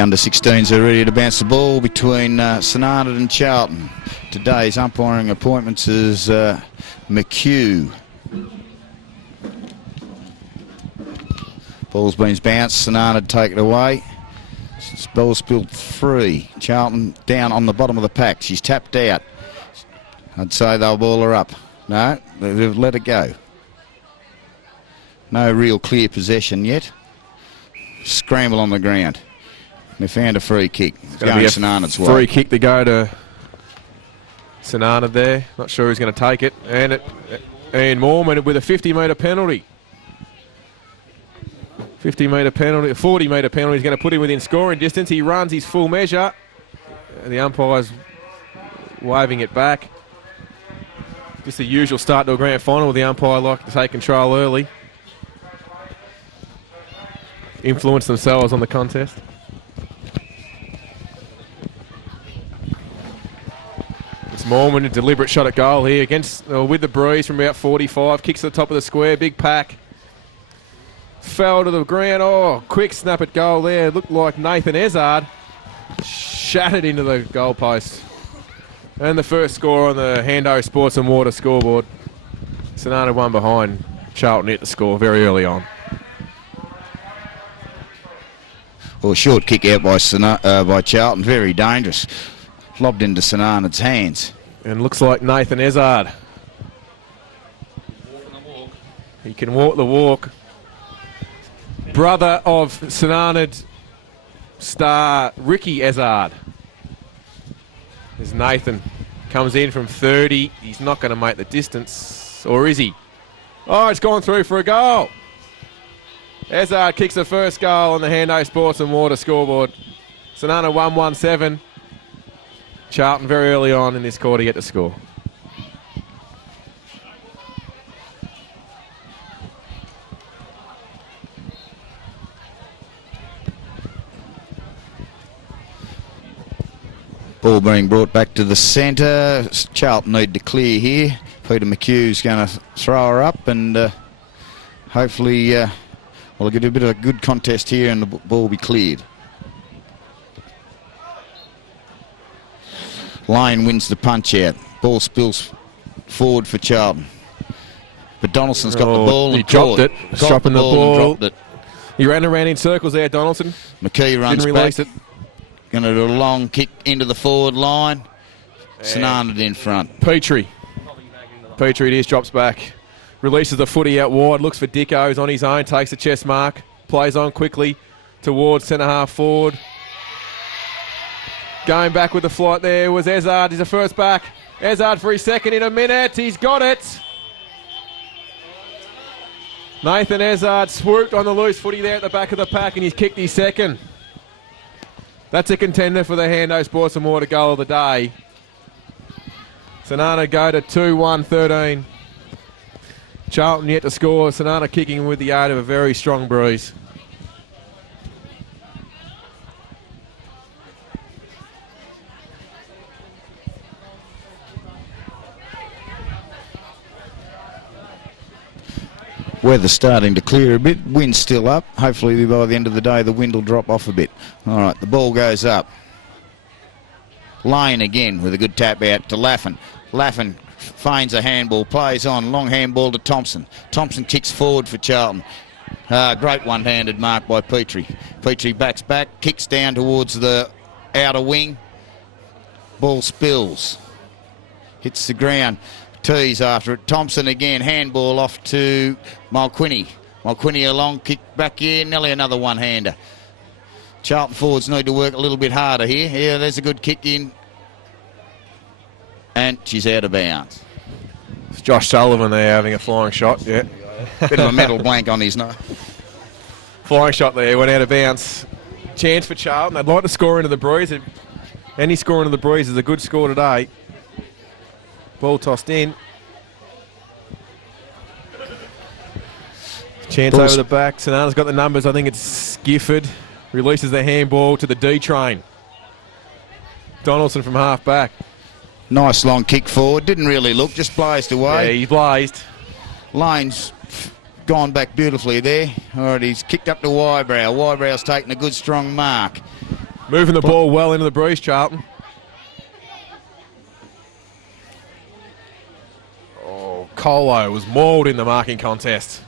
Under 16s are ready to bounce the ball between St.Arnaud and Charlton. Today's umpiring appointments is McHugh. Ball's been bounced, St.Arnaud take it away. Ball spilled free. Charlton down on the bottom of the pack. She's tapped out. I'd say they'll ball her up. No, they've let it go. No real clear possession yet. Scramble on the ground. They found a free kick. It's going St.Arnaud's way. Free kick to go to St.Arnaud there. Not sure who's going to take it. And Ian Moorman with a 50-metre penalty. 50-metre penalty, 40-metre penalty. He's going to put him within scoring distance. He runs his full measure. And the umpire's waving it back. Just the usual start to a grand final. The umpire like to take control early. Influence themselves on the contest. It's Moorman, a deliberate shot at goal here against with the breeze from about 45. Kicks to the top of the square, big pack. Fell to the ground. Oh, quick snap at goal there. Looked like Nathan Ezard shattered into the goalpost. And the first score on the Hando Sports and Water scoreboard. St.Arnaud one behind. Charlton hit the score very early on. Well, short kick out by Charlton, very dangerous. Lobbed into St.Arnaud's hands. And looks like Nathan Ezard. He can walk the walk. Brother of St.Arnaud star Ricky Ezard. As Nathan comes in from 30. He's not going to make the distance. Or is he? Oh, it's gone through for a goal. Ezard kicks the first goal on the Hando Sports and Water scoreboard. St.Arnaud 1-1-7. Charlton very early on in this quarter yet to score. Ball being brought back to the centre. Charlton need to clear here. Peter McHugh's going to throw her up and hopefully we'll get a bit of a good contest here and the ball will be cleared. Lane wins the punch out. Ball spills forward for Charlton. But Donaldson's got the ball and he dropped it. Dropping the ball. And dropped it. He ran around in circles there, Donaldson. McKee runs Didn't back. release it. Going to do a long kick into the forward line. St.Arnaud in front. Petrie it is, drops back. Releases the footy out wide, looks for Dicko, who's on his own, takes the chest mark, plays on quickly towards centre half forward. Going back with the flight there was Ezard. He's the first back. Ezard for his second in a minute. He's got it. Nathan Ezard swooped on the loose footy there at the back of the pack and he's kicked his second. That's a contender for the Hando Sports and Water goal of the day. St.Arnaud go to 2-1-13. Charlton yet to score. St.Arnaud kicking with the aid of a very strong breeze. Weather's starting to clear a bit. Wind's still up. Hopefully by the end of the day the wind will drop off a bit. All right, the ball goes up. Lane again with a good tap out to Laffin. Laffin feigns a handball, plays on, long handball to Thompson. Thompson kicks forward for Charlton. Great one-handed mark by Petrie. Petrie backs back, kicks down towards the outer wing. Ball spills. Hits the ground. Tees after it. Thompson again, handball off to Mulquinny. Mulquinny along, kick back here, nearly another one-hander. Charlton forwards need to work a little bit harder here. Yeah, there's a good kick in. And she's out of bounds. It's Josh Sullivan there having a flying shot, yeah. Bit of a metal blank on his nose. Flying shot there, went out of bounds. Chance for Charlton. They'd like to score into the breeze. Any score into the breeze is a good score today. Ball tossed in. Chance over the back. St.Arnaud's got the numbers. I think it's Gifford. Releases the handball to the D train. Donaldson from half back. Nice long kick forward. Didn't really look, just blazed away. Yeah, he blazed. Lane's gone back beautifully there. All right, he's kicked up to Wybrow. Wybrow's taken a good strong mark. Moving the ball well into the breeze, Charlton. Oh, Colo was mauled in the marking contest.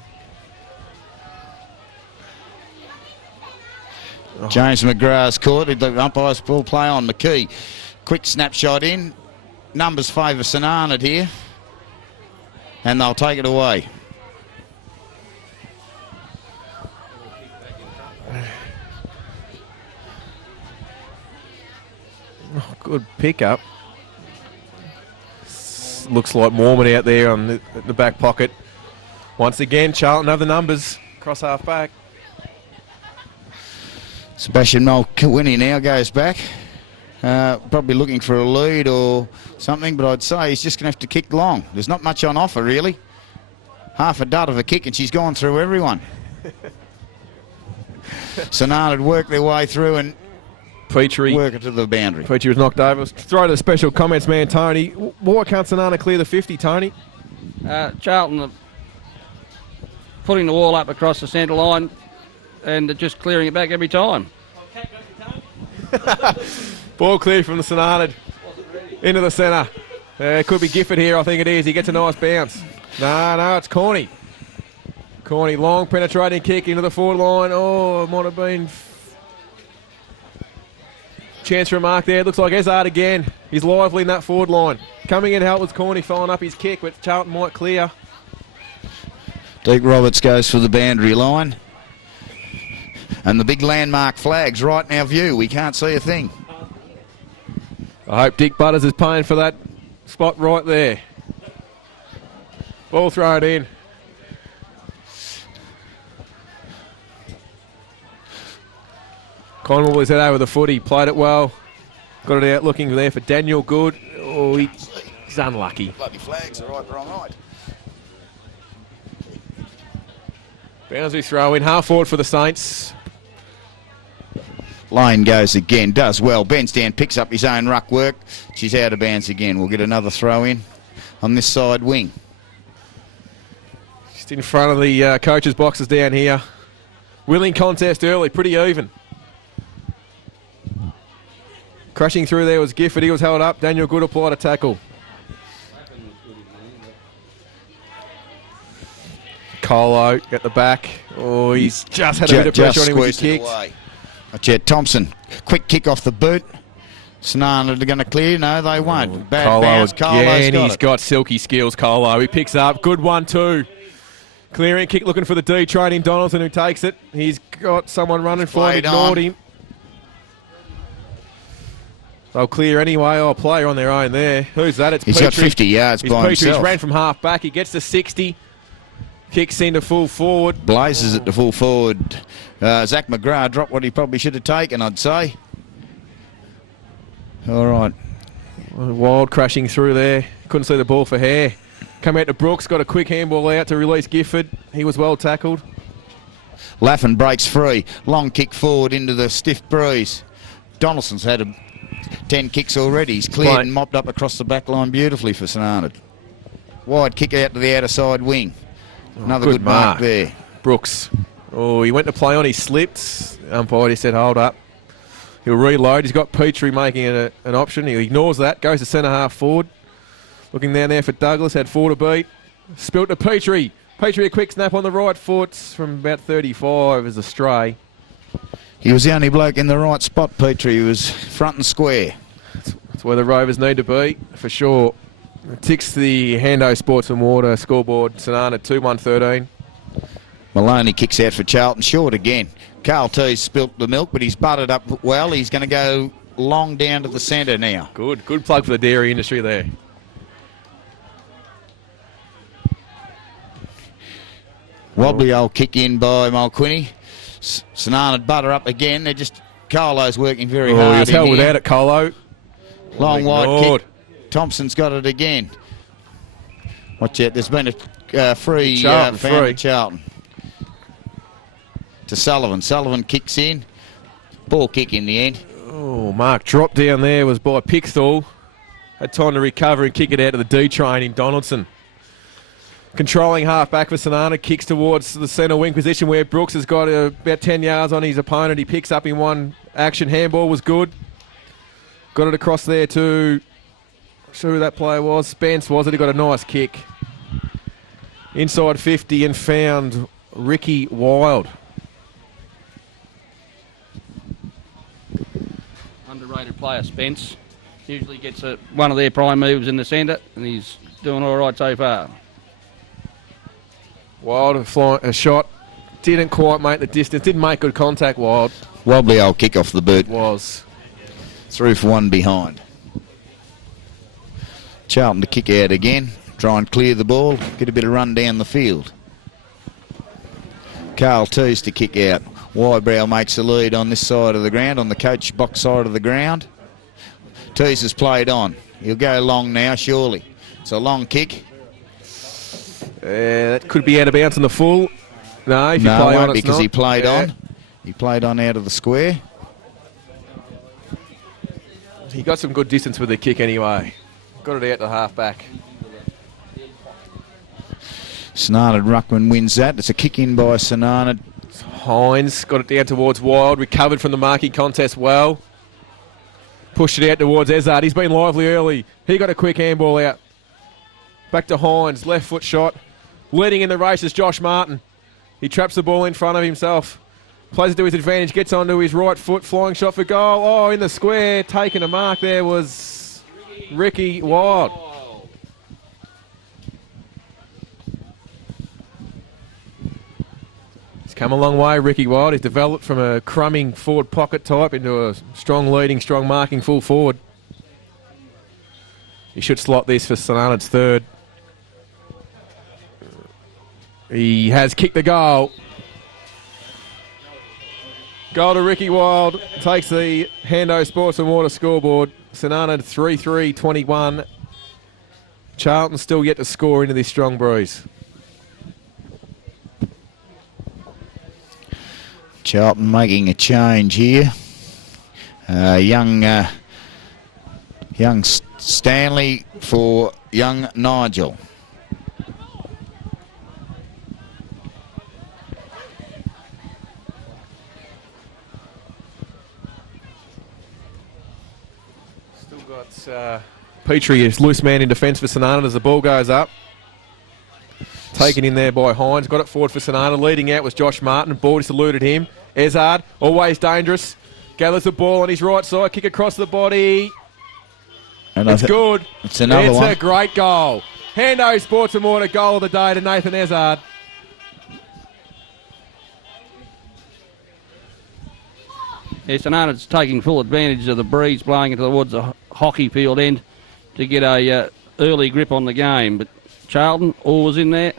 James McGrath's caught. The umpires will play on. McKee. Quick snapshot in. Numbers favour St.Arnaud here. And they'll take it away. Oh, good pickup. Looks like Mormon out there on the back pocket. Once again, Charlton have the numbers. Cross half back. Sebastian Mulqueeney now goes back. Probably looking for a lead or something, but I'd say he's just going to have to kick long. There's not much on offer, really. Half a dud of a kick, and she's gone through everyone. St.Arnaud work their way through and Petrie work it to the boundary. Petrie was knocked over. Throw to the special comments man, Tony. Why can't St.Arnaud clear the 50, Tony? Charlton are putting the wall up across the centre line and just clearing it back every time. Ball clear from the St.Arnaud into the centre. It could be Gifford here, I think it is. He gets a nice bounce. No, it's Corney. Corney, long penetrating kick into the forward line. Oh, it might have been chance for a mark there. Looks like Ezard again. He's lively in that forward line. Coming in help was Corney, following up his kick, but Charlton might clear. Deke Roberts goes for the boundary line. And the big landmark flag's right in our view. We can't see a thing. I hope Dick Butters is paying for that spot right there. Ball thrown in. Conwell is head over the footy, played it well. Got it out looking there for Daniel Good. Oh, he's unlucky. Bloody flags are right the wrong height. Boundary throw in, half forward for the Saints. Lane goes again, does well. Bends down, picks up his own ruck work. She's out of bounds again. We'll get another throw in on this side wing. Just in front of the coach's boxes down here. Willing contest early, pretty even. Crashing through there was Gifford. He was held up. Daniel Good applied a tackle. Colo at the back. Oh, he's just had a bit of pressure on him with his kicks. Watch out, Thompson. Quick kick off the boot. St.Arnaud are going to clear. No, they won't. Bad Colo bounce. again. Colo's He's got silky skills, Colo. He picks up. Good 1-2. Clearing kick looking for the D. Training Donaldson who takes it. He's got someone running for him. Ignored him. They'll clear anyway. Oh, player on their own there. Who's that? It's Petrie. He's got 50 yards by himself. He's ran from half back. He gets to 60. Kicks into full forward. Blazes it to full forward. Zach McGrath dropped what he probably should have taken, I'd say. All right. Wild crashing through there. Couldn't see the ball for Hare. Come out to Brooks. Got a quick handball out to release Gifford. He was well tackled. Laffin breaks free. Long kick forward into the stiff breeze. Donaldson's had 10 kicks already. He's cleared and mopped up across the back line beautifully for St.Arnaud. Wide kick out to the outer side wing. Another good mark there. Brooks. Oh, he went to play on. He slipped. Umpire, he said, hold up. He'll reload. He's got Petrie making an option. He ignores that. Goes to centre half forward. Looking down there for Douglas. Had 4 to beat. Spilt to Petrie. Petrie a quick snap on the right foot from about 35 as a stray. He was the only bloke in the right spot, Petrie. He was front and square. That's where the Rovers need to be, for sure. It ticks the Hando Sports and Water scoreboard. St.Arnaud 2-1-13. Maloney kicks out for Charlton. Short again. Carl T's spilt the milk, but he's butted up well. He's going to go long down to the centre now. Good plug for the dairy industry there. Wobbly old kick in by Mulqueeney. St.Arnaud butter up again. They're just... Colo's working very hard. He was held without it, Colo. Long wide kick. Thompson's got it again. Watch out. There's been a free fan for Charlton. To Sullivan. Sullivan kicks in. Ball kick in the end. Oh, Mark drop down there was by Pickthall. Had time to recover and kick it out of the D train in Donaldson. Controlling half back for St.Arnaud, kicks towards the centre wing position where Brooks has got about 10 yards on his opponent. He picks up in one Action handball was good. Got it across there to, not sure who that player was. Spence, was it? He got a nice kick. Inside 50 and found Ricky Wild. Underrated player, Spence. Usually gets one of their prime moves in the centre, and he's doing all right so far. Wild a shot. Didn't quite make the distance. Didn't make good contact, Wild. Wobbly old kick off the boot. Was. Through for one behind. Charlton to kick out again. Try and clear the ball. Get a bit of run down the field. Carl Tees to kick out. Wybrow makes the lead on this side of the ground, on the coach box side of the ground. Tees has played on. He'll go long now, surely. It's a long kick. That could be out of bounds on the full. No, if you play on, because not. He played on. He played on out of the square. He got some good distance with the kick anyway. Got it out to half back. St.Arnaud Ruckman wins that. It's a kick in by St.Arnaud. Hines got it down towards Wild. Recovered from the marking contest well. Pushed it out towards Ezard. He's been lively early. He got a quick handball out. Back to Hines. Left foot shot. Leading in the race is Josh Martin. He traps the ball in front of himself. Plays it to his advantage. Gets onto his right foot. Flying shot for goal. Oh, in the square. Taking a mark there was Ricky Wild. He's come a long way, Ricky Wild. He's developed from a crumbing forward pocket type into a strong leading, strong marking full forward. He should slot this for St.Arnaud's third. He has kicked the goal. Goal to Ricky Wild. Takes the Hando Sports and Water scoreboard. St.Arnaud 3-3-21. Charlton still yet to score into this strong breeze. Charlton making a change here. Young Stanley for young Nigel. Still got Petrie as loose man in defence for St.Arnaud as the ball goes up. Taken in there by Hines. Got it forward for St.Arnaud. Leading out was Josh Martin. Ball just eluded him. Ezard, always dangerous. Gathers the ball on his right side. Kick across the body. And it's good. It's another one. It's a great goal. Hando Sports and Water goal of the day to Nathan Ezard. Yeah, St.Arnaud's taking full advantage of the breeze blowing towards the hockey field end to get a early grip on the game. But Charlton, always in there,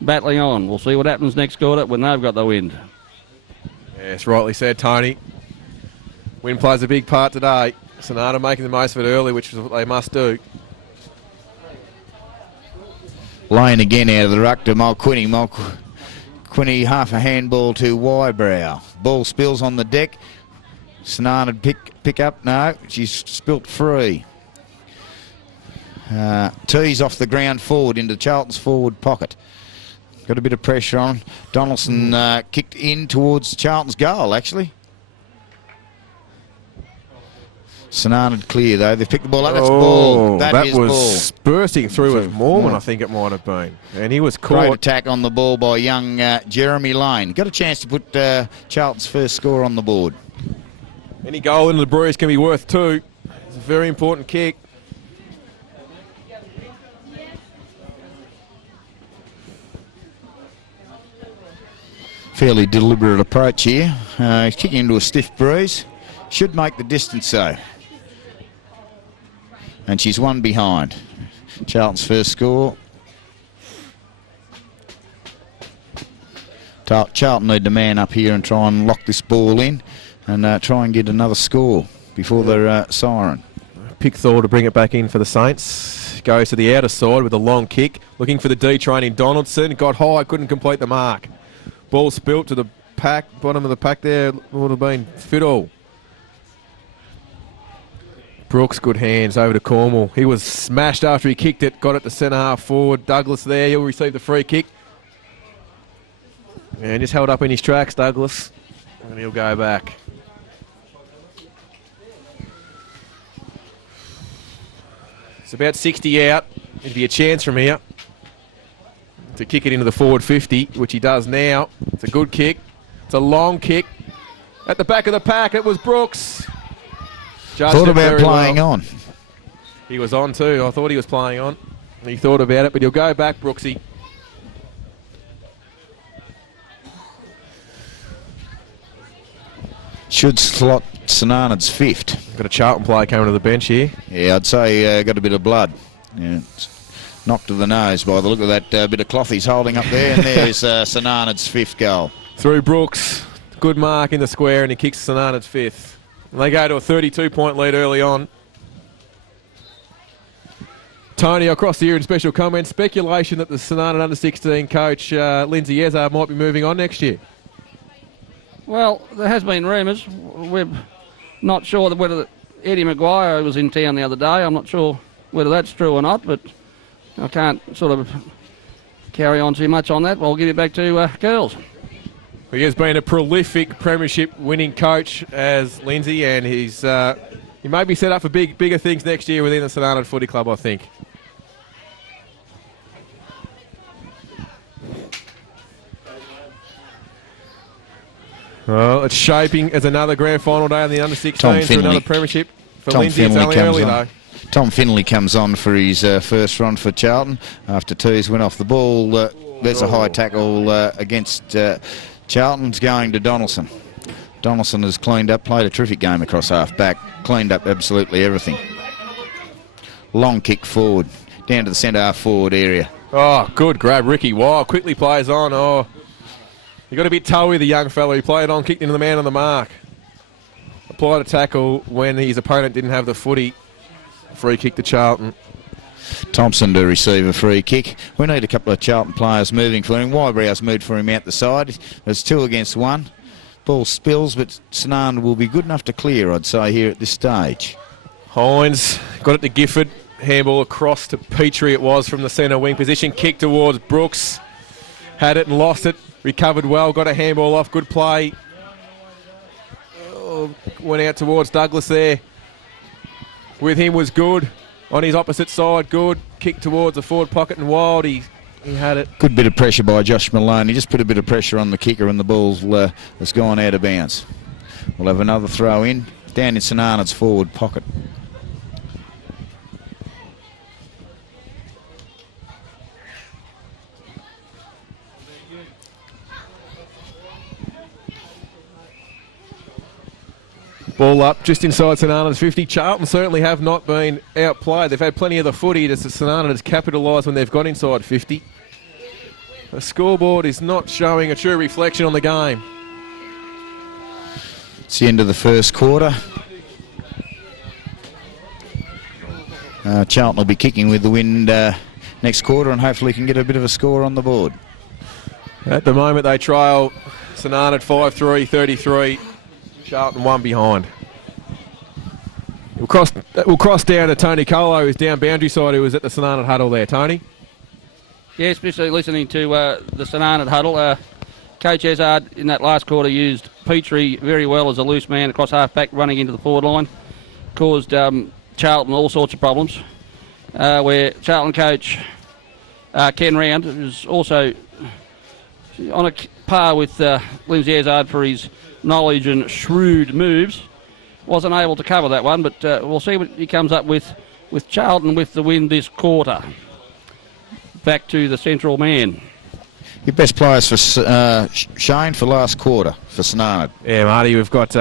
battling on. We'll see what happens next quarter when they've got the wind. Yes, rightly said, Tony. Wind plays a big part today. St.Arnaud making the most of it early, which is what they must do. Lane again out of the ruck to Mulquinny. Mulquinny half a handball to Wybrow. Ball spills on the deck. St.Arnaud pick up. No, she's spilt free. Tees off the ground forward into Charlton's forward pocket. Got a bit of pressure on. Donaldson kicked in towards Charlton's goal, actually. St.Arnaud clear, though. They've picked the ball up. That's ball. That is was ball. Bursting through with Mormon, I think it might have been. And he was caught. Great attack on the ball by young Jeremy Lane. Got a chance to put Charlton's first score on the board. Any goal into the Breeze can be worth two. It's a very important kick. Fairly deliberate approach here. He's kicking into a stiff breeze. Should make the distance, though. And she's one behind. Charlton's first score. Charlton need to man up here and try and lock this ball in and try and get another score before their siren. Pickthall to bring it back in for the Saints. Goes to the outer side with a long kick. Looking for the D train in Donaldson. Got high, couldn't complete the mark. Ball spilt to the pack, bottom of the pack there. Would have been Fiddle. Brooks, good hands over to Cornwall. He was smashed after he kicked it. Got it to centre half forward. Douglas there. He'll receive the free kick. And just held up in his tracks, Douglas. And he'll go back. It's about 60 out. It'd be a chance from here to kick it into the forward 50, which he does now. It's a good kick. It's a long kick. At the back of the pack, it was Brooks. Thought about playing on. He was on too. I thought he was playing on. He thought about it, but he'll go back, Brooksy. Should slot St. Arnaud's fifth. Got a Charlton player coming to the bench here. Yeah, I'd say got a bit of blood. Yeah, knocked to the nose by the look of that bit of cloth he's holding up there. And there's St. Arnaud's fifth goal. Through Brooks. Good mark in the square, and he kicks St. Arnaud's fifth. And they go to a 32-point lead early on. Tony, across the year in special comments, speculation that the St. Arnaud under-16 coach, Lindsay Ezard, might be moving on next year. Well, there has been rumours. We're not sure whether Eddie Maguire was in town the other day. I'm not sure whether that's true or not, but I can't sort of carry on too much on that. I'll give it back to girls. He has been a prolific premiership winning coach as Lindsay, and he may be set up for bigger things next year within the St. Arnaud Footy Club, I think. Well, it's shaping as another grand final day on the under-16 for another premiership for Lindsay. It's only early though. Tom Finley comes on for his first run for Charlton after twos went off the ball. There's a high tackle against Charlton's going to Donaldson. Donaldson has cleaned up, played a terrific game across half-back, cleaned up absolutely everything. Long kick forward, down to the centre half-forward area. Oh, good grab, Ricky. Wow, quickly plays on. Oh, he got a bit toey, the young fellow. He played on, kicked into the man on the mark. Applied a tackle when his opponent didn't have the footy. Free kick to Charlton. Thompson to receive a free kick. We need a couple of Charlton players moving for him. Wybrow's moved for him out the side. There's 2 against 1. Ball spills, but St. Arnaud will be good enough to clear, I'd say, here at this stage. Hines got it to Gifford. Handball across to Petrie it was from the centre wing position. Kick towards Brooks. Had it and lost it. Recovered well. Got a handball off. Good play. Oh, went out towards Douglas there. With him was good. On his opposite side, good. Kick towards the forward pocket and Wild. He had it. Good bit of pressure by Josh Malone. He just put a bit of pressure on the kicker and the ball has gone out of bounds. We'll have another throw in. Down in St. Arnaud's forward pocket. Ball up just inside St. Arnaud's 50. Charlton certainly have not been outplayed. They've had plenty of the footy. St. Arnaud has capitalised when they've got inside 50. The scoreboard is not showing a true reflection on the game. It's the end of the first quarter. Charlton will be kicking with the wind next quarter and hopefully can get a bit of a score on the board. At the moment they trail St. Arnaud 5-3, 33. Charlton 1 behind. We'll cross down to Tony Colo, who's down boundary side, who was at the St. Arnaud huddle there. Tony? Yeah, especially listening to the St. Arnaud huddle. Coach Ezard in that last quarter used Petrie very well as a loose man across half-back running into the forward line. Caused Charlton all sorts of problems. Where Charlton coach Ken Round, who's also on a par with Lindsay Ezard for his knowledge and shrewd moves, wasn't able to cover that one, but we'll see what he comes up with Charlton with the win this quarter. Back to the central man. Your best players for Shane for last quarter for St. Arnaud. Yeah, Marty, we've got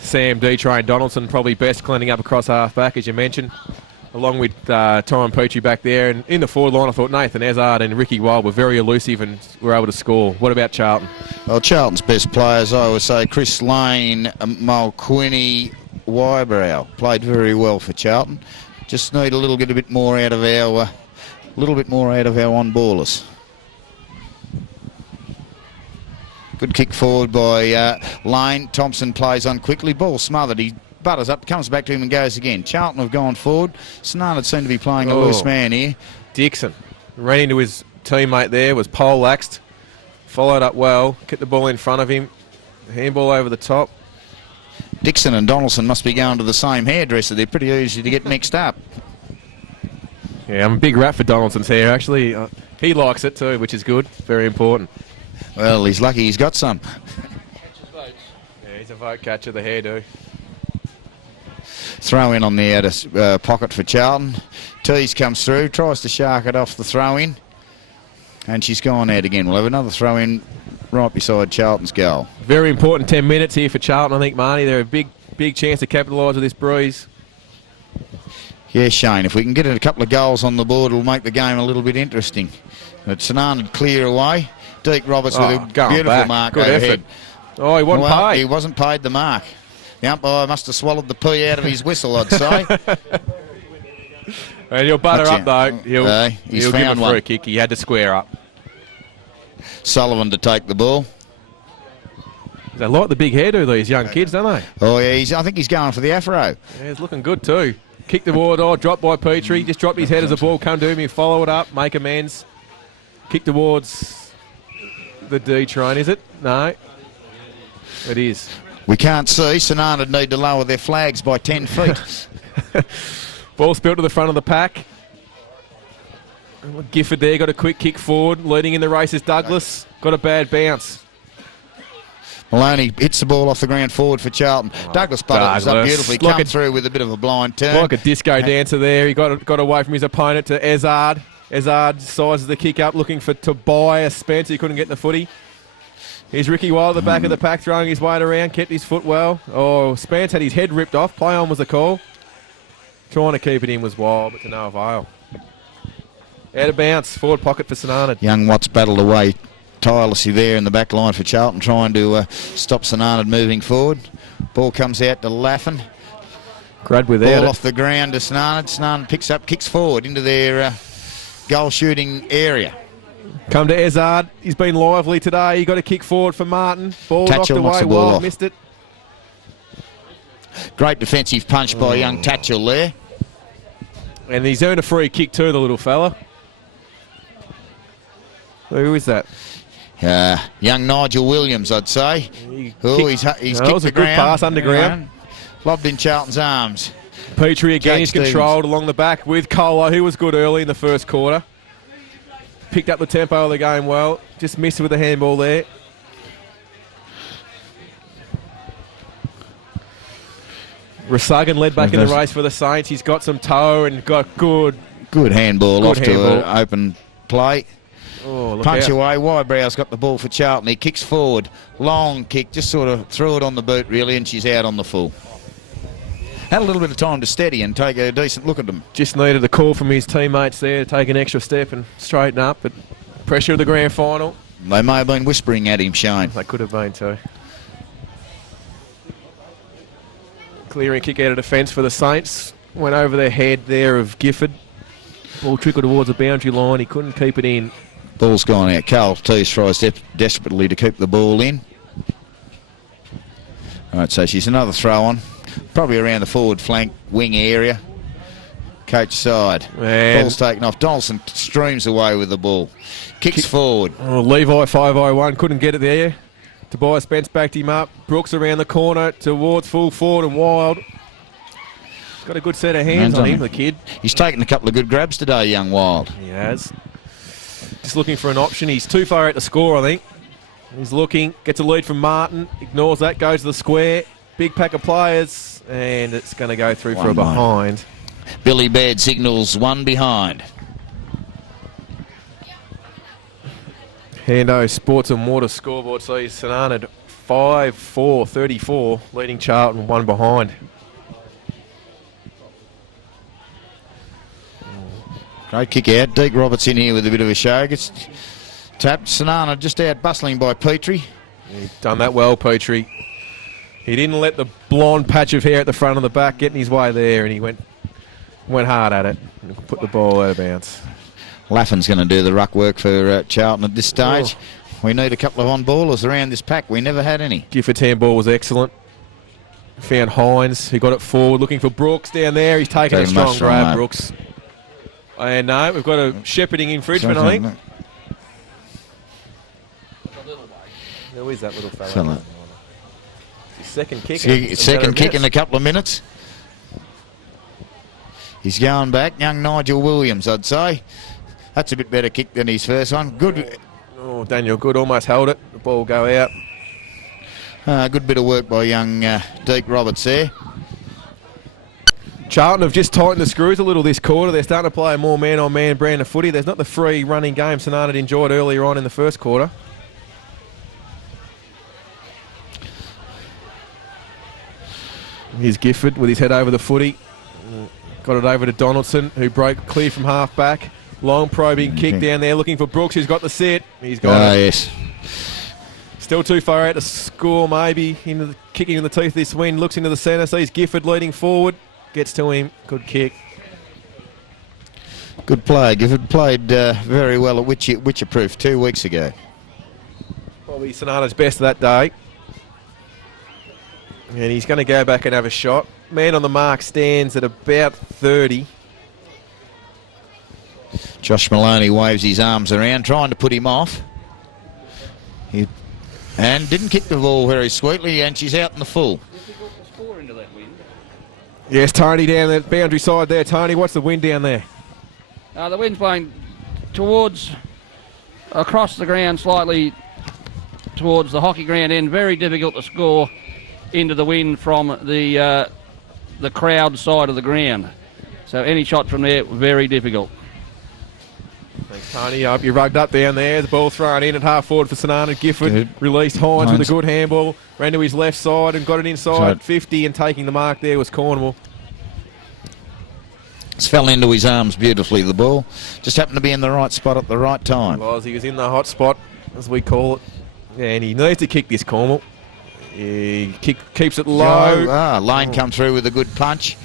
Sam D-Train Donaldson, probably best cleaning up across half-back, as you mentioned, along with Tyron Petrie back there. And in the forward line, I thought Nathan Ezard and Ricky Wild were very elusive and were able to score. What about Charlton? Well, Charlton's best players, I would say, Chris Lane, Mulquinny, Wybrow played very well for Charlton. Just need a little bit more out of our on-ballers. Good kick forward by Lane. Thompson plays on quickly. Ball smothered. He butters up, comes back to him and goes again. Charlton have gone forward. St. Arnaud seem to be playing a loose man here. Dixon ran into his teammate there, was poleaxed, followed up well, kept the ball in front of him, handball over the top. Dixon and Donaldson must be going to the same hairdresser. They're pretty easy to get mixed up. Yeah, I'm a big rat for Donaldson's hair, actually. He likes it too, which is good. Very important. Well, he's lucky he's got some. Yeah, he's a vote catcher, the hairdo. Throw in on the outer pocket for Charlton. Tees comes through, tries to shark it off the throw in. And she's gone out again. We'll have another throw in right beside Charlton's goal. Very important 10 minutes here for Charlton, I think, Marnie. They're a big chance to capitalise with this breeze. Yeah, Shane, if we can get a couple of goals on the board, it'll make the game a little bit interesting. But St.Arnaud clear away. Deke Roberts with a beautiful back. mark Good overhead. effort. Oh, he wasn't paid. He wasn't paid the mark. The umpire must have swallowed the pee out of his whistle, I'd say. And he'll butter up, though. He'll give found a free kick. He had to square up. Sullivan to take the ball. They like the big hairdo, these young kids, don't they? Oh, yeah, I think he's going for the afro. Yeah, he's looking good, too. Kick the ball, dropped by Petrie. Just dropped his head as the ball come to him. Follow it up, make amends. Kick towards the D train, is it? No. It is. We can't see. St.Arnaud need to lower their flags by 10 feet. Ball spilled to the front of the pack. Gifford there got a quick kick forward. Leading in the race is Douglas. Got a bad bounce. Maloney hits the ball off the ground forward for Charlton. Douglas butters up beautifully. Come through with a bit of a blind turn. Like a disco dancer there. He got away from his opponent to Ezard. Ezard sizes the kick up, looking for Tobias Spence. He couldn't get the footy. Here's Ricky Wild at the back of the pack, throwing his weight around, kept his foot well. Oh, Spence had his head ripped off. Play on was the call. Trying to keep it in was Wild, but to no avail. Out of bounce, forward pocket for St.Arnaud. Young Watts battled away tirelessly there in the back line for Charlton, trying to stop St.Arnaud moving forward. Ball comes out to Laffin. Grad without Ball it. off the ground to St.Arnaud. St.Arnaud picks up, kicks forward into their goal shooting area. Come to Ezard. He's been lively today. He got a kick forward for Martin. Ball knocked away. Wild missed it. Great defensive punch by young Tatchell there. And he's earned a free kick too, the little fella. Who is that? Young Nigel Williams, I'd say. He's kicked the good pass underground. Lobbed in Charlton's arms. Petrie again, he's Stevens. controlled along the back with Colo, who was good early in the first quarter. Picked up the tempo of the game well. Just missed with the handball there. Rasagan led back in the race for the Saints. He's got some toe and got good handball off to an open play. Oh, Punch away. Wybrow's got the ball for Charlton. He kicks forward. Long kick. Just sort of threw it on the boot, really, and she's out on the full. Had a little bit of time to steady and take a decent look at them. Just needed a call from his teammates there to take an extra step and straighten up. But pressure of the grand final. They may have been whispering at him, Shane. They could have been too. Clearing kick out of defence for the Saints. Went over their head there of Gifford. Ball trickled towards the boundary line. He couldn't keep it in. Ball's gone out. Carl Tees tries desperately to keep the ball in. All right, so she's another throw on. Probably around the forward flank wing area. Coach side. Man. Ball's taken off. Donaldson streams away with the ball. Kicks forward. Oh, Levi 501 couldn't get it there. Tobias Spence backed him up. Brooks around the corner towards full forward and Wild. Got a good set of hands on him, the kid. He's taken a couple of good grabs today, young Wild. He has. Just looking for an option. He's too far out to score, I think. He's looking, gets a lead from Martin, ignores that, goes to the square. Big pack of players, and it's going to go through for a behind. Billy Baird signals one behind. Hando Sports and Water scoreboard sees St.Arnaud 5-4-34, leading Charlton one behind. Great kick out. Deke Roberts in here with a bit of a show. Gets tapped. St.Arnaud just out bustling by Petrie. He's done that well, Petrie. He didn't let the blonde patch of hair at the front of the back get in his way there, and he went hard at it and put the ball out of bounds. Laffin's going to do the ruck work for Charlton at this stage. Oh. We need a couple of on-ballers around this pack. We never had any. Gifford's handball was excellent. Found Hines, who got it forward, looking for Brooks down there. He's taken a strong grab, Brooks. And no, we've got a shepherding infringement, I think. Who is that little fella? Second kick. Second kick in a couple of minutes. He's going back. Young Nigel Williams, I'd say. That's a bit better kick than his first one. Good. Oh, Daniel Good almost held it. The ball go out. Good bit of work by young Deke Roberts there. Charlton have just tightened the screws a little this quarter. They're starting to play a more man-on-man brand of footy. There's not the free running game St. Arnaud enjoyed earlier on in the first quarter. Here's Gifford with his head over the footy. Got it over to Donaldson, who broke clear from half-back. Long probing kick down there, looking for Brooks, who's got the set. He's got it. Yes. Still too far out to score, maybe. Kicking in the teeth of this wind. Looks into the centre, sees Gifford leading forward. Gets to him. Good kick. Good play. Gifford played very well at Witcher-Proof 2 weeks ago. Probably St. Arnaud's best of that day. And he's going to go back and have a shot. Man on the mark stands at about 30. Josh Maloney waves his arms around, trying to put him off. And didn't kick the ball very sweetly, and she's out in the full. Yes, Tony down the boundary side there. Tony, what's the wind down there? The wind's blowing across the ground slightly towards the hockey ground end. Very difficult to score into the wind from the crowd side of the ground. So any shot from there, very difficult. Thanks, Tony. You're rugged up down there. The ball thrown in at half forward for St. Arnaud. Gifford released Hines with a good handball. Ran to his left side and got it inside 50, and taking the mark there was Cornwall. It's fell into his arms beautifully, the ball. Just happened to be in the right spot at the right time. He was in the hot spot, as we call it. Yeah, and he needs to kick this, Cornwall. He keeps it low. Lane come through with a good punch.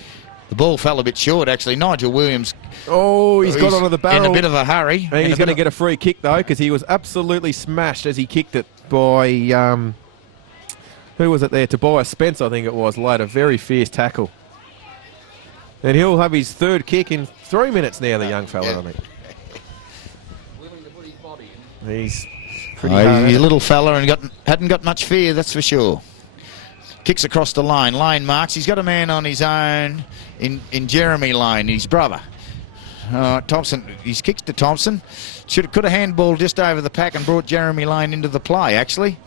The ball fell a bit short, actually. Nigel Williams. He's got onto the barrel. In a bit of a hurry. And he's going to get a free kick, though, because he was absolutely smashed as he kicked it by, who was it there? Tobias Spence, I think it was, laid a very fierce tackle. And he'll have his third kick in 3 minutes now, the young fella, I think. He's pretty hard. He's a little fella and hadn't got much fear, that's for sure. Kicks across the line. Lane marks. He's got a man on his own in Jeremy Lane, his brother. Thompson. He's kicked to Thompson. Could have handballed just over the pack and brought Jeremy Lane into the play, actually.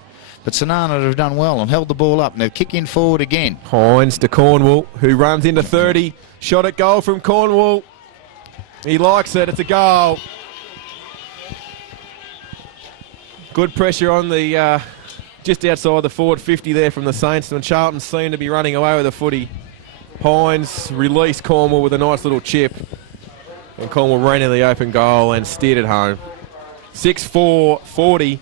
But St. Arnaud have done well and held the ball up. And they're kicking forward again. Hines to Cornwall, who runs into 30. Shot at goal from Cornwall. He likes it. It's a goal. Good pressure on the just outside the forward 50 there from the Saints, and Charlton seem to be running away with the footy. Hines released Cornwall with a nice little chip, and Cornwall ran in the open goal and steered it home. 6-4, 40.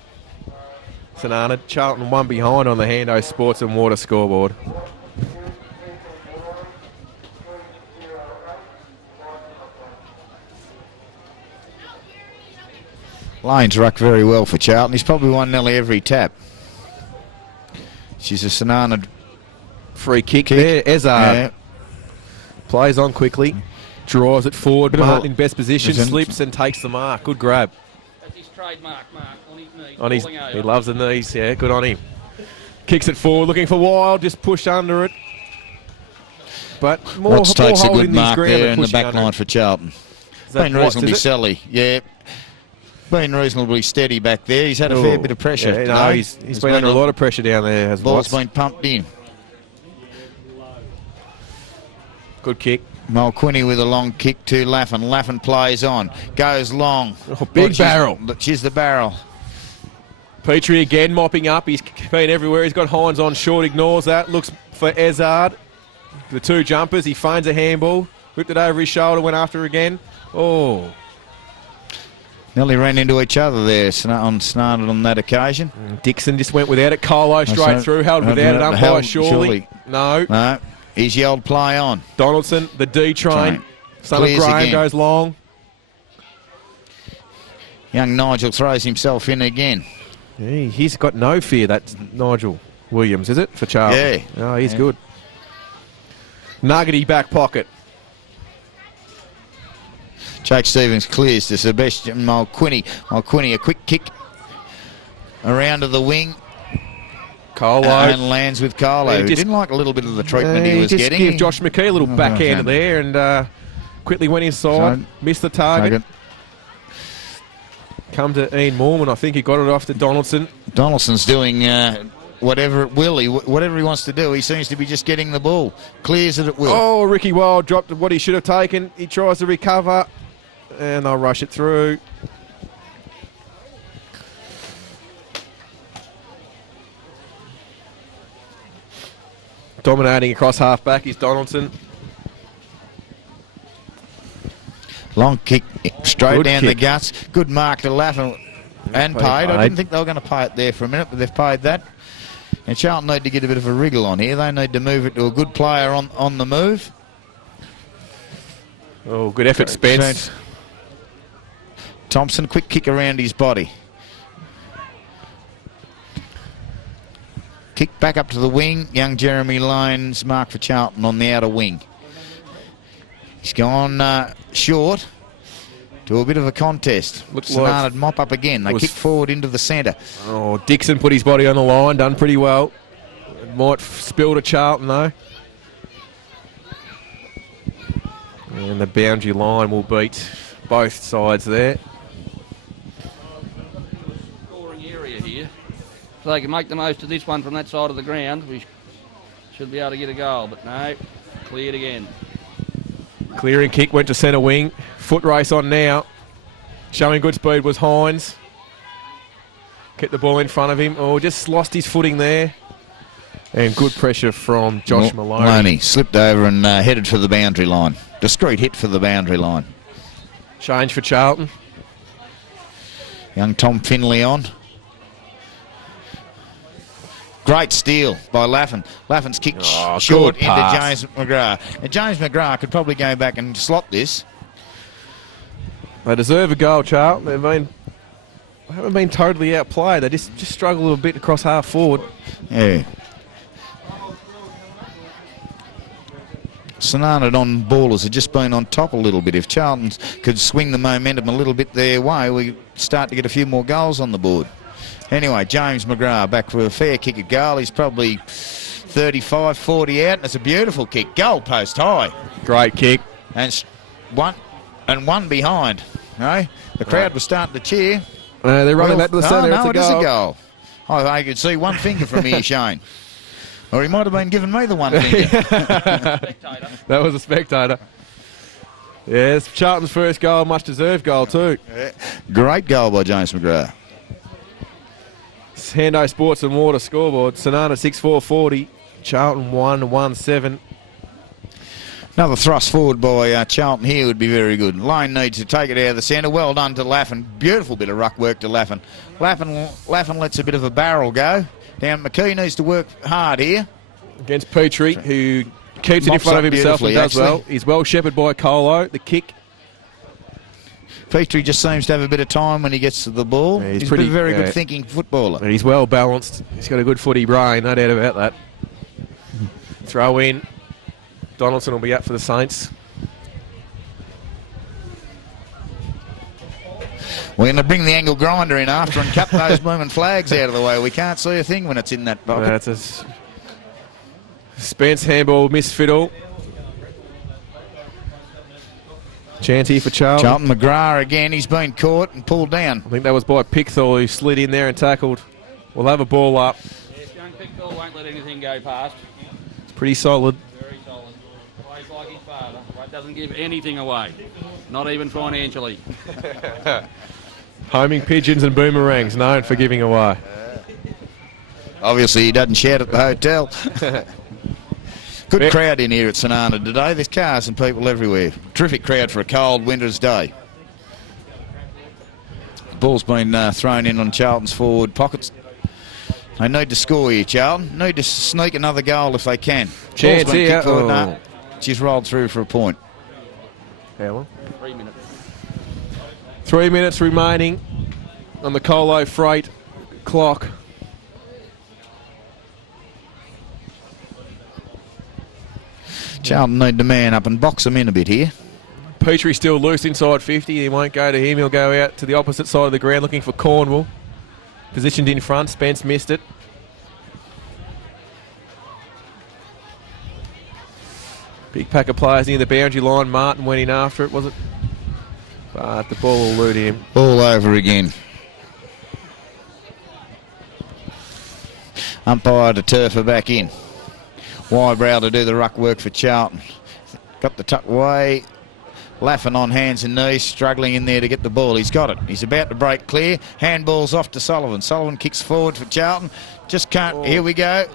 St. Arnaud. Charlton one behind on the Hando Sports and Water scoreboard. Lane's rucked very well for Charlton. He's probably won nearly every tap. She's a St. Arnaud free kick there. Ezard plays on quickly, draws it forward. Martin in best position, slips and takes the mark. Good grab. That's his trademark mark on his knees. He loves the knees. Yeah, good on him. Kicks it forward, looking for Wild. Just pushed under it. But Watts takes a good mark there in the back line for Charlton. Been reasonably silly. Yeah. Been reasonably steady back there. He's had a fair bit of pressure. Yeah, no, he's been under a lot of pressure down there. Ball's been pumped in. Good kick. Mulquinny with a long kick to Laffin. Laffin plays on. Goes long. Big barrel. She's the barrel. Petrie again mopping up. He's been everywhere. He's got Hines on short. Ignores that. Looks for Ezard. The two jumpers. He finds a handball. Whipped it over his shoulder. Went after again. Nearly ran into each other there on that occasion. Dixon just went without it. Colo straight through. Held without it. Umpire surely. No. He's yelled play on. Donaldson, the D train. Son of Graham goes long. Young Nigel throws himself in again. Yeah, he's got no fear. That's Nigel Williams, is it, for Charlton? Yeah. Oh, he's good. Nuggety back pocket. Jake Stevens clears to Sebastian Mulquinny. Mulquinny, a quick kick around to the wing. Colo. And lands with Colo. He didn't like a little bit of the treatment he was getting. Give Josh McKee a little backhand there, and Quickly went inside, missed the target. Come to Ian Moorman. I think he got it off to Donaldson. Donaldson's doing whatever he wants to do. He seems to be just getting the ball. Clears it at will. Oh, Ricky Wild dropped what he should have taken. He tries to recover, and they'll rush it through. Dominating across half-back is Donaldson. Long kick straight Good down kick. the guts. Good mark to Laffin and paid. I didn't think they were going to pay it there for a minute, but they've paid that. And Charlton need to get a bit of a wriggle on here. They need to move it to a good player on the move. Oh, good effort, Spence. Thompson, quick kick around his body. Kick back up to the wing. Young Jeremy Lyons mark for Charlton on the outer wing. He's gone short to a bit of a contest. Looks St. like Arnaud mop up again. They kick forward into the centre. Oh, Dixon put his body on the line, done pretty well. Might spill to Charlton though. And the boundary line will beat both sides there. Scoring area here. So they can make the most of this one from that side of the ground. We should be able to get a goal, but no, cleared again. Clearing kick went to centre wing. Foot race on now. Showing good speed was Hines. Kept the ball in front of him. Oh, just lost his footing there. And good pressure from Josh Maloney. Maloney slipped over and headed for the boundary line. Discreet hit for the boundary line. Change for Charlton. Young Tom Finley on. Great steal by Laffin. Laffin's kicked short into James McGrath. And James McGrath could probably go back and slot this. They deserve a goal, Charlton. They haven't been totally outplayed. They just struggle a little bit across half forward. Yeah. St. Arnaud on ballers have just been on top a little bit. If Charlton could swing the momentum a little bit their way, we start to get a few more goals on the board. Anyway, James McGrath back for a fair kick at goal. He's probably 35, 40 out, and it's a beautiful kick. Goal post high. Great kick. And one behind. No? The crowd was starting to cheer. They're running back to the centre. No, it is a goal. I could see one finger from here, Shane. Or he might have been giving me the one finger. That was a spectator. Yes, Charlton's first goal, much deserved goal too. Yeah. Great goal by James McGrath. Hando Sports and Water scoreboard. St. Arnaud 6-4-40. Charlton 1-1-7. Another thrust forward by Charlton here would be very good. Lane needs to take it out of the centre. Well done to Laffin. Beautiful bit of ruck work to Laffin. Laffin lets a bit of a barrel go. Down McKee needs to work hard here. Against Petrie, who keeps it in front of himself and does well. He's well shepherded by Colo. The kick. Petrie just seems to have a bit of time when he gets to the ball. Yeah, he's a very good thinking footballer. He's well balanced. He's got a good footy brain, no doubt about that. Throw in. Donaldson will be up for the Saints. We're going to bring the angle grinder in after and cut those blooming flags out of the way. We can't see a thing when it's in that pocket. That's a Spence handball misfiddle. Chance here for Charlton. Charlton McGrath again. He's been caught and pulled down. I think that was by Pickthall who slid in there and tackled. We'll have a ball up. Yes, young Pickthall won't let anything go past. It's pretty solid. Very solid. Plays like his father. Right, doesn't give anything away. Not even financially. Homing pigeons and boomerangs, known for giving away. Obviously, he doesn't shout at the hotel. Good crowd in here at St. Arnaud today. There's cars and people everywhere. Terrific crowd for a cold winter's day. The ball's been thrown in on Charlton's forward pockets. They need to score here, Charlton. Need to sneak another goal if they can. Chance here. No, she's rolled through for a point. How long? 3 minutes. 3 minutes remaining on the Colo Freight clock. Charlton need to man up and box them in a bit here. Petrie still loose inside 50. He won't go to him. He'll go out to the opposite side of the ground looking for Cornwall. Positioned in front. Spence missed it. Big pack of players near the boundary line. Martin went in after it, was it? But the ball will elude him. All over again. Umpire to turf her back in. Wybrow to do the ruck work for Charlton. Got the tuck away. Laffin on hands and knees, struggling in there to get the ball. He's got it. He's about to break clear. Handball's off to Sullivan. Sullivan kicks forward for Charlton. Just can't. Oh. Here we go.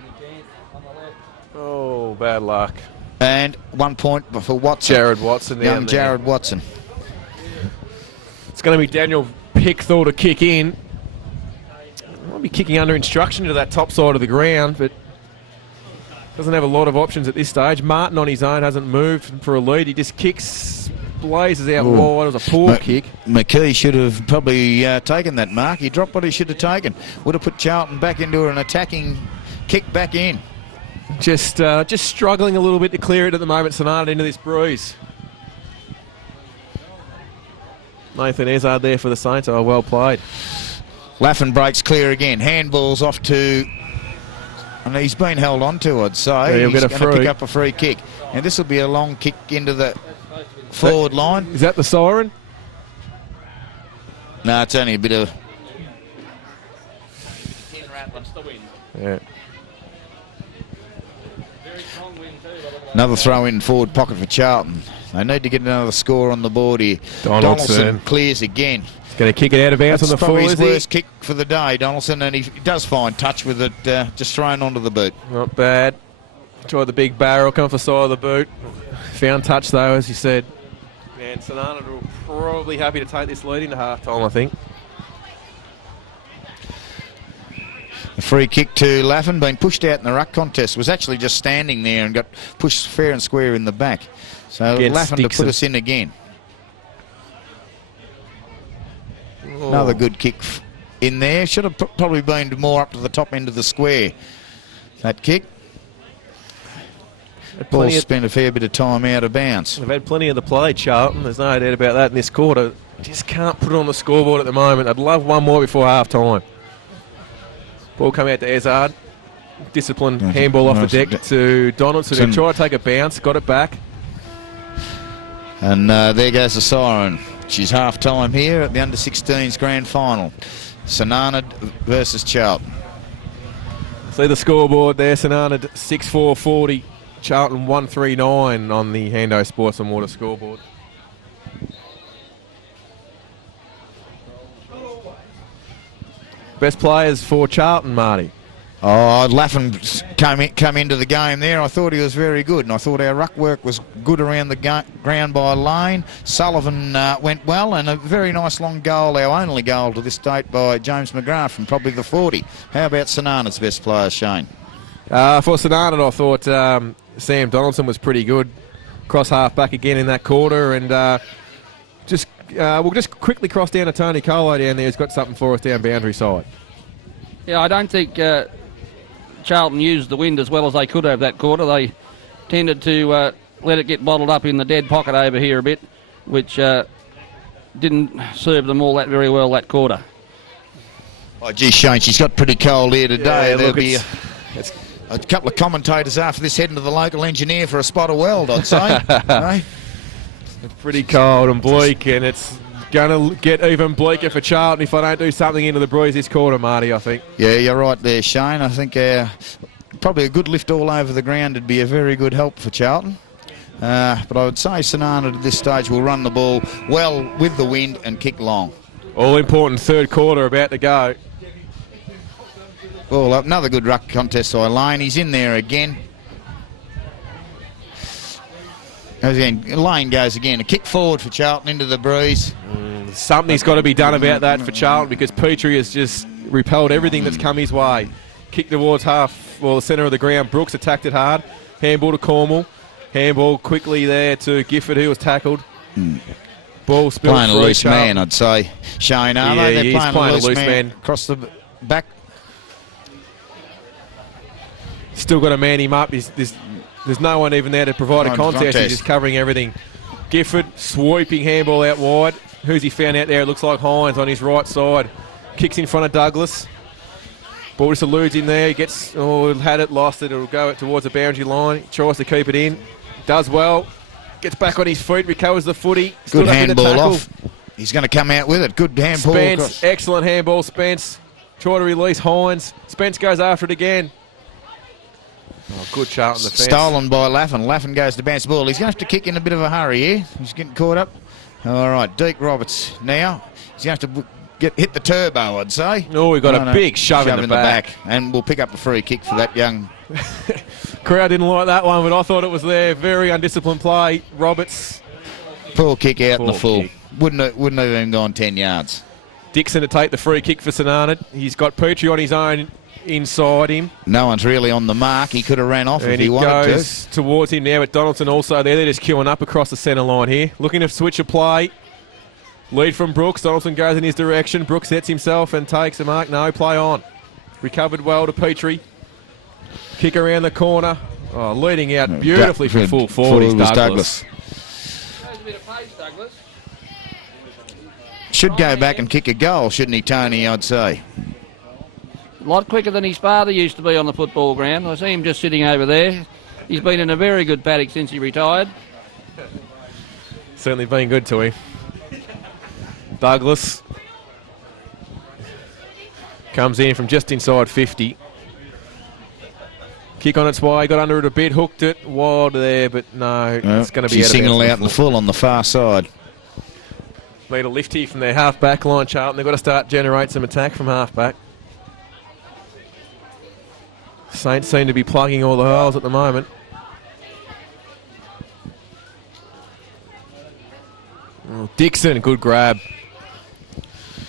Oh, bad luck. And 1 point for Watson. Jared Watson. Young Jared Watson. It's going to be Daniel Pickthall to kick in. Might be kicking under instruction to that top side of the ground, but doesn't have a lot of options at this stage. Martin on his own hasn't moved for a lead. He just kicks, blazes out wide. It was a poor kick. McKee should have probably taken that mark. He dropped what he should have taken. Would have put Charlton back into an attacking kick back in. Just struggling a little bit to clear it at the moment. St.Arnaud into this breeze. Nathan Ezard there for the Saints. Oh, well played. Laffin breaks clear again. Handball's off to... And he's been held on to, I'd say. Yeah, he'll he's get a going to pick up a free kick. And this will be a long kick into the forward line. Is that the siren? No, it's only a bit of... Yeah. Another throw in forward pocket for Charlton. They need to get another score on the board here. Donaldson clears again. He's going to kick it out of bounds on the full, is his worst kick for the day, Donaldson, and he does find touch with it, just thrown onto the boot. Not bad. Tried the big barrel, come off the side of the boot. Found touch though, as you said. And St.Arnaud will probably happy to take this lead into half-time, I think. A free kick to Laffin, been pushed out in the ruck contest, was actually just standing there and got pushed fair and square in the back. So Laffin to put us in again. Oh. Another good kick in there. Should have probably been more up to the top end of the square, that kick. Ball spent a fair bit of time out of bounds. They've had plenty of the play, Charlton. There's no doubt about that in this quarter. Just can't put it on the scoreboard at the moment. I'd love one more before half-time. Ball come out to Ezard. Disciplined handball off the deck to Donaldson, who tried to take a bounce, got it back. And there goes the siren. She's half-time here at the under-16s grand final. St.Arnaud versus Charlton. See the scoreboard there. St.Arnaud 6-4-40. Charlton 139 on the Hando Sports and Water scoreboard. Best players for Charlton, Marty. Oh, Laffin come into the game there. I thought he was very good, and I thought our ruck work was good around the ground by Lane. Sullivan went well, and a very nice long goal, our only goal to this date, by James McGrath from probably the 40. How about St.Arnaud's best players, Shane? For St.Arnaud, I thought Sam Donaldson was pretty good. Cross half back again in that quarter, and we'll just quickly cross down to Tony Colo down there, who's got something for us down boundary side. Yeah, I don't think Charlton used the wind as well as they could have that quarter. They tended to let it get bottled up in the dead pocket over here a bit, which didn't serve them all that very well that quarter. Oh, gee, Shane, she's got pretty cold here today. Yeah, There'll be a couple of commentators after this heading to the local engineer for a spot of weld, I'd say. Right? It's pretty cold and bleak, and it's going to get even bleaker for Charlton if I don't do something into the breeze this quarter, Marty, I think. Yeah, you're right there, Shane. I think probably a good lift all over the ground would be a very good help for Charlton. But I would say St.Arnaud at this stage will run the ball well with the wind and kick long. All important third quarter about to go. Ball up, another good ruck contest by Lane. He's in there again. Lane goes again. A kick forward for Charlton into the breeze. Something's got to be done about that for Charlton, because Petrie has just repelled everything that's come his way. Kick towards the centre of the ground. Brooks attacked it hard. Handball to Cornwall. Handball quickly there to Gifford, who was tackled. Ball spilled playing a loose man, I'd say. Shane Arnaud, yeah, they're playing a loose man across the back. Still got to man him up. There's no one even there to provide a contest. He's just covering everything. Gifford, sweeping handball out wide. Who's he found out there? It looks like Hines on his right side. Kicks in front of Douglas. Ball just eludes in there. He gets, had it, lost it. It'll go towards the boundary line. Tries to keep it in. Does well. Gets back on his feet, recovers the footy. Good Stood up in the handball tackle. off. He's going to come out with it. Good handball Spence, across. excellent handball, Spence. Try to release Hines. Spence goes after it again. Oh, good Charlton defence. Stolen by Laffin. Laffin goes to bounce the ball. He's going to have to kick in a bit of a hurry here. He's getting caught up. All right, Deke Roberts now. He's going to have to hit the turbo, I'd say. Oh, we got a big shove in the back. And we'll pick up a free kick for that young... Crowd didn't like that one, but I thought it was there. Very undisciplined play. Roberts. Poor kick out in the full. Kick. Wouldn't have even gone 10 yards. Dixon to take the free kick for St.Arnaud. He's got Petrie on his own inside him. No one's really on the mark. He could have ran off if he wanted goes towards him now, but Donaldson also there. They're just queuing up across the centre line here. Looking to switch a play. Lead from Brooks. Donaldson goes in his direction. Brooks sets himself and takes a mark. No, play on. Recovered well to Petrie. Kick around the corner. Oh, leading out beautifully from full forward is Douglas. Should go back and kick a goal, shouldn't he, Tony, I'd say. A lot quicker than his father used to be on the football ground. I see him just sitting over there. He's been in a very good paddock since he retired. Certainly been good to him. Douglas comes in from just inside 50. Kick on its way, got under it a bit, hooked it, wild there, but no, it's going to be out of single out in the full on the far side. Need a lift here from their half-back line, Charlton. They've got to start generate some attack from half-back. Saints seem to be plugging all the holes at the moment. Oh, Dixon, good grab.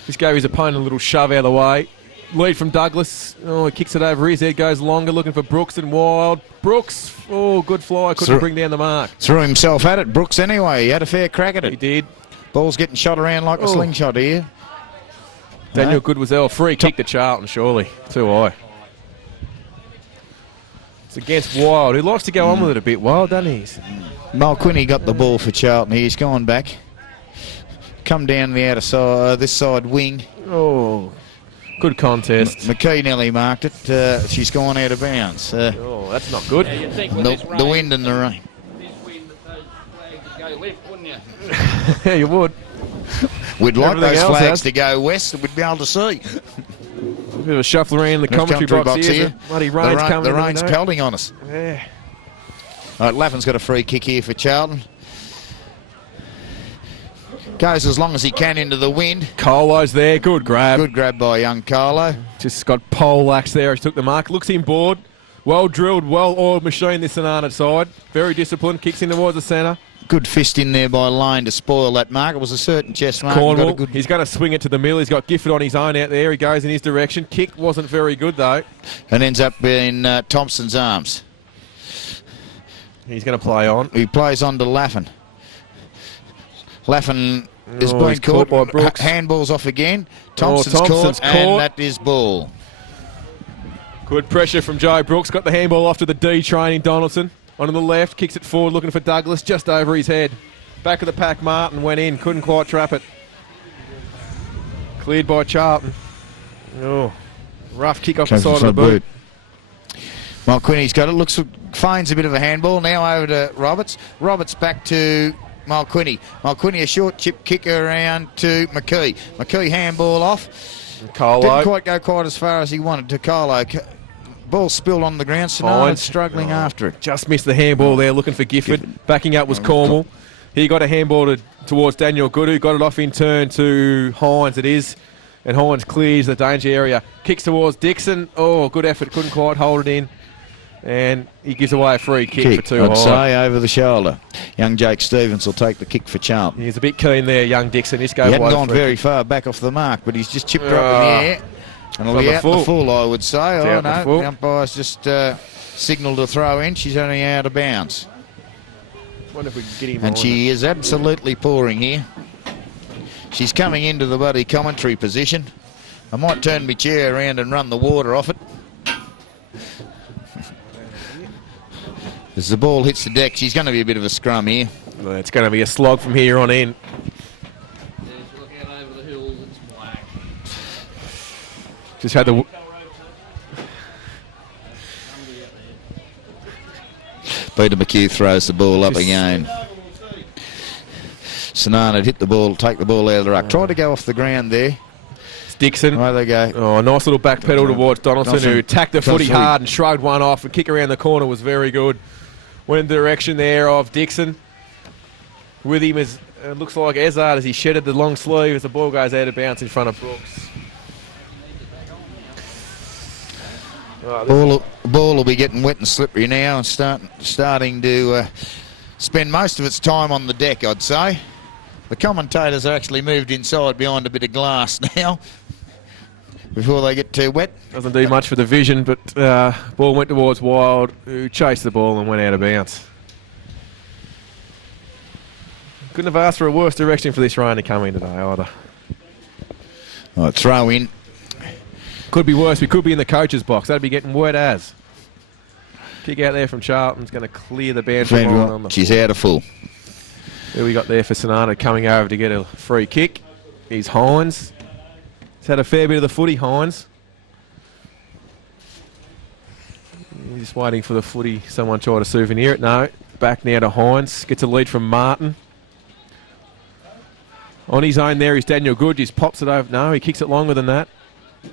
Just gave his opponent a little shove out of the way. Lead from Douglas. Oh, he kicks it over his head, goes longer, looking for Brooks and Wild. Brooks, oh, good fly, couldn't bring down the mark. Threw himself at it, Brooks anyway. He had a fair crack at it. He did. Ball's getting shot around like a slingshot here. Daniel Goodwell, free kick to Charlton, surely. Too high. It's against Wild. He likes to go on with it a bit, Wild, doesn't he? Mulquinny got the ball for Charlton. He's gone back. Come down the outer side, this side wing. Oh, good contest. McKee nearly marked it. She's gone out of bounds. Oh, that's not good. Yeah, you'd think with this The wind and the rain. This wind, that those flags would go left, wouldn't you? Yeah, you would. We'd like Everything those else flags has. to go west and we'd be able to see. A bit of a shuffle around the commentary box here. Bloody rain's coming. The rain's pelting on us. Yeah. All right, Laffin's got a free kick here for Charlton. Goes as long as he can into the wind. Carlo's there. Good grab. Good grab by young Carlo. Just got poleaxed there. He took the mark. Looks inboard. Well drilled, well-oiled machine this St.Arnaud side. Very disciplined. Kicks in towards the centre. Good fist in there by Lane to spoil that mark. It was a certain chest mark. Cornwall. He's going to swing it to the middle. He's got Gifford on his own out there. He goes in his direction. Kick wasn't very good, though. And ends up in Thompson's arms. He's going to play on. He plays on to Laffin. Laffin is being he's caught by Brooks. Handballs off again. Thompson's Thompson's caught, and that is ball. Good pressure from Joe Brooks. Got the handball off to the D training Donaldson. On the left, kicks it forward, looking for Douglas, just over his head. Back of the pack, Martin went in, couldn't quite trap it. Cleared by Charlton. Oh, rough kick off the side of the boot. Mulquinny's got it. Finds a bit of a handball. Now over to Roberts. Roberts back to Mulquinny. Mulquinny a short chip kick around to McKee. McKee handball off. Carlo. Didn't quite go quite as far as he wanted to Carlo. Ball spilled on the ground. St.Arnaud struggling after it. Just missed the handball there, looking for Gifford. Backing up was Cornwall. He got a handball towards Daniel Goodwho. Got it off in turn to Hines, it is. And Hines clears the danger area. Kicks towards Dixon. Oh, good effort. Couldn't quite hold it in. And he gives away a free kick for two I'd high. say over the shoulder. Young Jake Stevens will take the kick for Charlton. He's a bit keen there, young Dixon. He hadn't gone very far back off the mark, but he's just chipped her up in the air. And it'll be out in the full, I would say. Oh, no, the umpire's just signalled a throw in. She's only out of bounds. Wonder if we can get him and she is absolutely pouring here. She's coming into the buddy commentary position. I might turn my chair around and run the water off it. As the ball hits the deck, she's going to be a bit of a scrum here. Well, it's going to be a slog from here on in. Look out over the hills, it's black. Just had the... Peter McHugh throws the ball up again. St.Arnaud hit the ball, take the ball out of the ruck. Tried to go off the ground there. It's Dixon. Right they go. Oh, nice little back pedal towards Donaldson, who attacked the footy hard and shrugged one off. And kick around the corner was very good. Went in the direction there of Dixon. With him is, it looks like Ezard as he shedded the long sleeve as the ball goes out of bounds in front of Brooks. Ball will be getting wet and slippery now and starting to spend most of its time on the deck, I'd say. The commentators are actually moved inside behind a bit of glass now before they get too wet. Doesn't do much for the vision, but ball went towards Wild, who chased the ball and went out of bounds. Couldn't have asked for a worse direction for this rain to come in today either. Right, throw in. Could be worse. We could be in the coach's box. That'd be getting wet as. Kick out there from Charlton's going to clear the boundary line on the She's out of full. Who we got there for St.Arnaud coming over to get a free kick. He's Hines. He's had a fair bit of the footy, Hines. He's just waiting for the footy. Someone tried to souvenir it. No. Back now to Hines. Gets a lead from Martin. On his own there is Daniel Good. Just pops it over. No, he kicks it longer than that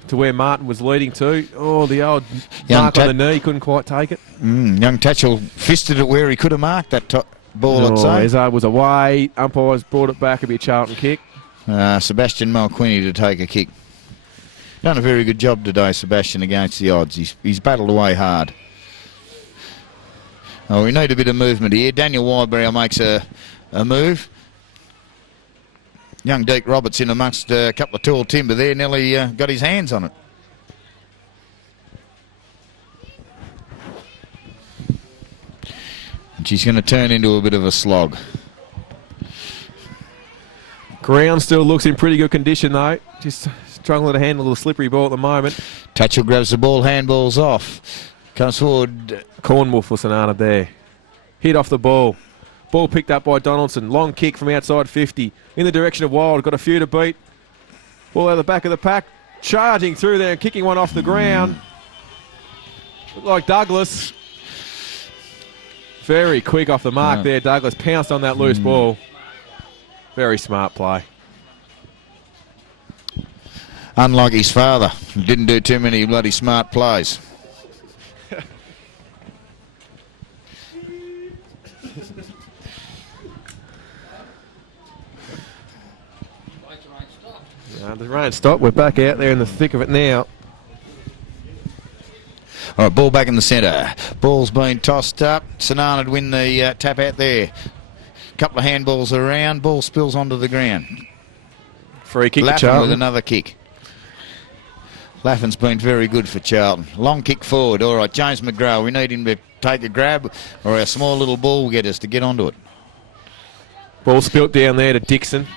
to where Martin was leading to. Oh, the old mark on the knee. Couldn't quite take it. Young Tatchell fisted it where he could have marked that ball, I'd say. Ezard was away. Umpires brought it back. It'd be a Charlton kick. Sebastian Malquini to take a kick. Done a very good job today, Sebastian, against the odds. He's battled away hard. Oh, we need a bit of movement here. Daniel Wybrow makes a move. Young Deke Roberts in amongst a couple of tall timber there. Nearly got his hands on it. And she's going to turn into a bit of a slog. Ground still looks in pretty good condition though. Just struggling to handle the slippery ball at the moment. Tatchell grabs the ball, handballs off. Comes forward. Cornwall for St.Arnaud there. Hit off the ball. Ball picked up by Donaldson. Long kick from outside 50. In the direction of Wild. Got a few to beat. Ball out of the back of the pack. Charging through there and kicking one off the ground. Looked like Douglas. Very quick off the mark there. Douglas pounced on that loose ball. Very smart play. Unlike his father, who didn't do too many bloody smart plays. The rain stopped. We're back out there in the thick of it now. All right, ball back in the centre. Ball's been tossed up. St.Arnaud win the tap out there. Couple of handballs around. Ball spills onto the ground. Free kick Laffin to Charlton. with another kick. Laffin's been very good for Charlton. Long kick forward. All right, James McGraw. We need him to take a grab or our small little ball getters to get onto it. Ball spilt down there to Dixon.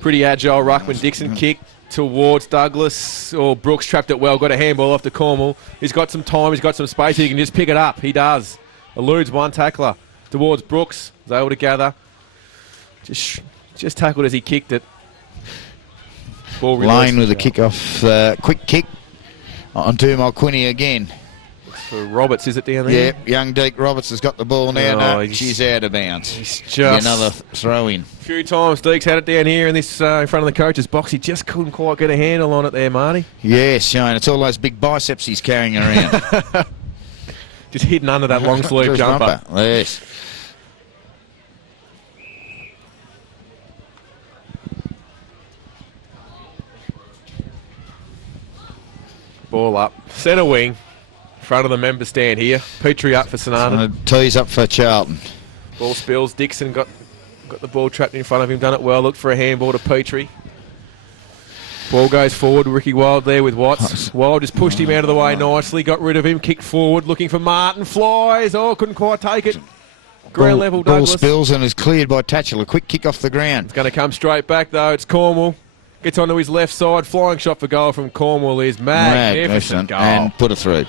Pretty agile ruckman. Dixon kick towards Douglas. Oh, Brooks trapped it well. Got a handball off to Cornwall. He's got some time. He's got some space. He can just pick it up. He does. Eludes one tackler towards Brooks. Was able to gather. Just tackled as he kicked it. Ball Lane with a kick off. Quick kick onto Malquini again. For Roberts, is it down there? Yep, young Deke Roberts has got the ball now. No, she's out of bounds. He's just another throw in. A few times Deke's had it down here in this in front of the coach's box. He just couldn't quite get a handle on it there, Marty. Yes, Shane. It's all those big biceps he's carrying around. Just hidden under that long sleeve jumper. Yes. Ball up. Centre wing. Front of the member stand here. Petrie up for St.Arnaud. Tees up for Charlton. Ball spills. Dixon got the ball trapped in front of him. Done it well. Looked for a handball to Petrie. Ball goes forward. Ricky Wild there with Watts. Wild just pushed him out of the way nicely. Got rid of him. Kicked forward. Looking for Martin. Flies. Oh, couldn't quite take it. Ground level Douglas. Ball spills and is cleared by Tatchell. A quick kick off the ground. It's going to come straight back though. It's Cornwall. Gets onto his left side. Flying shot for goal from Cornwall is magnificent goal. And put it through.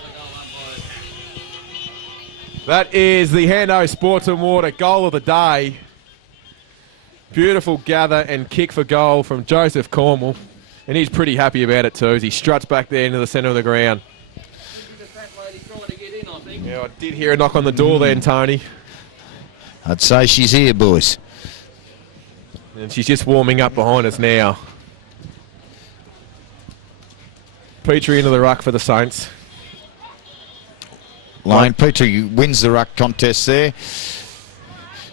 That is the Hando Sports and Water goal of the day. Beautiful gather and kick for goal from Joseph Cornwall. And he's pretty happy about it too as he struts back there into the centre of the ground. Yeah, I did hear a knock on the door then, Tony. I'd say she's here, boys. And she's just warming up behind us now. Petrie into the ruck for the Saints. Lane Petrie wins the ruck contest there.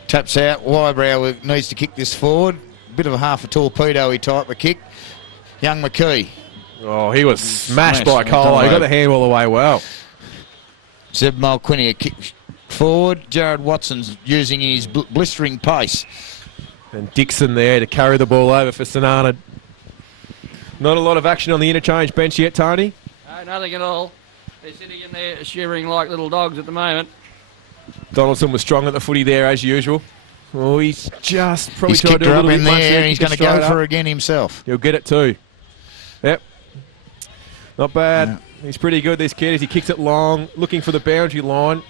Taps out. Wybrow needs to kick this forward. Bit of a half a torpedo-y type of kick. Young McKee. Oh, he was smashed by Cole. He got the handball away well. Zeb Mulquinny a kick forward. Jared Watson's using his blistering pace. And Dixon there to carry the ball over for St.Arnaud. Not a lot of action on the interchange bench yet, Tony. No, nothing at all. They're sitting in there shivering like little dogs at the moment. Donaldson was strong at the footy there as usual. Oh, he's just probably He's tried to kicked do a her up little in bit much there and he's going to go for her again himself. He'll get it too. Yep. Not bad. Yeah. He's pretty good, this kid, as he kicks it long, looking for the boundary line.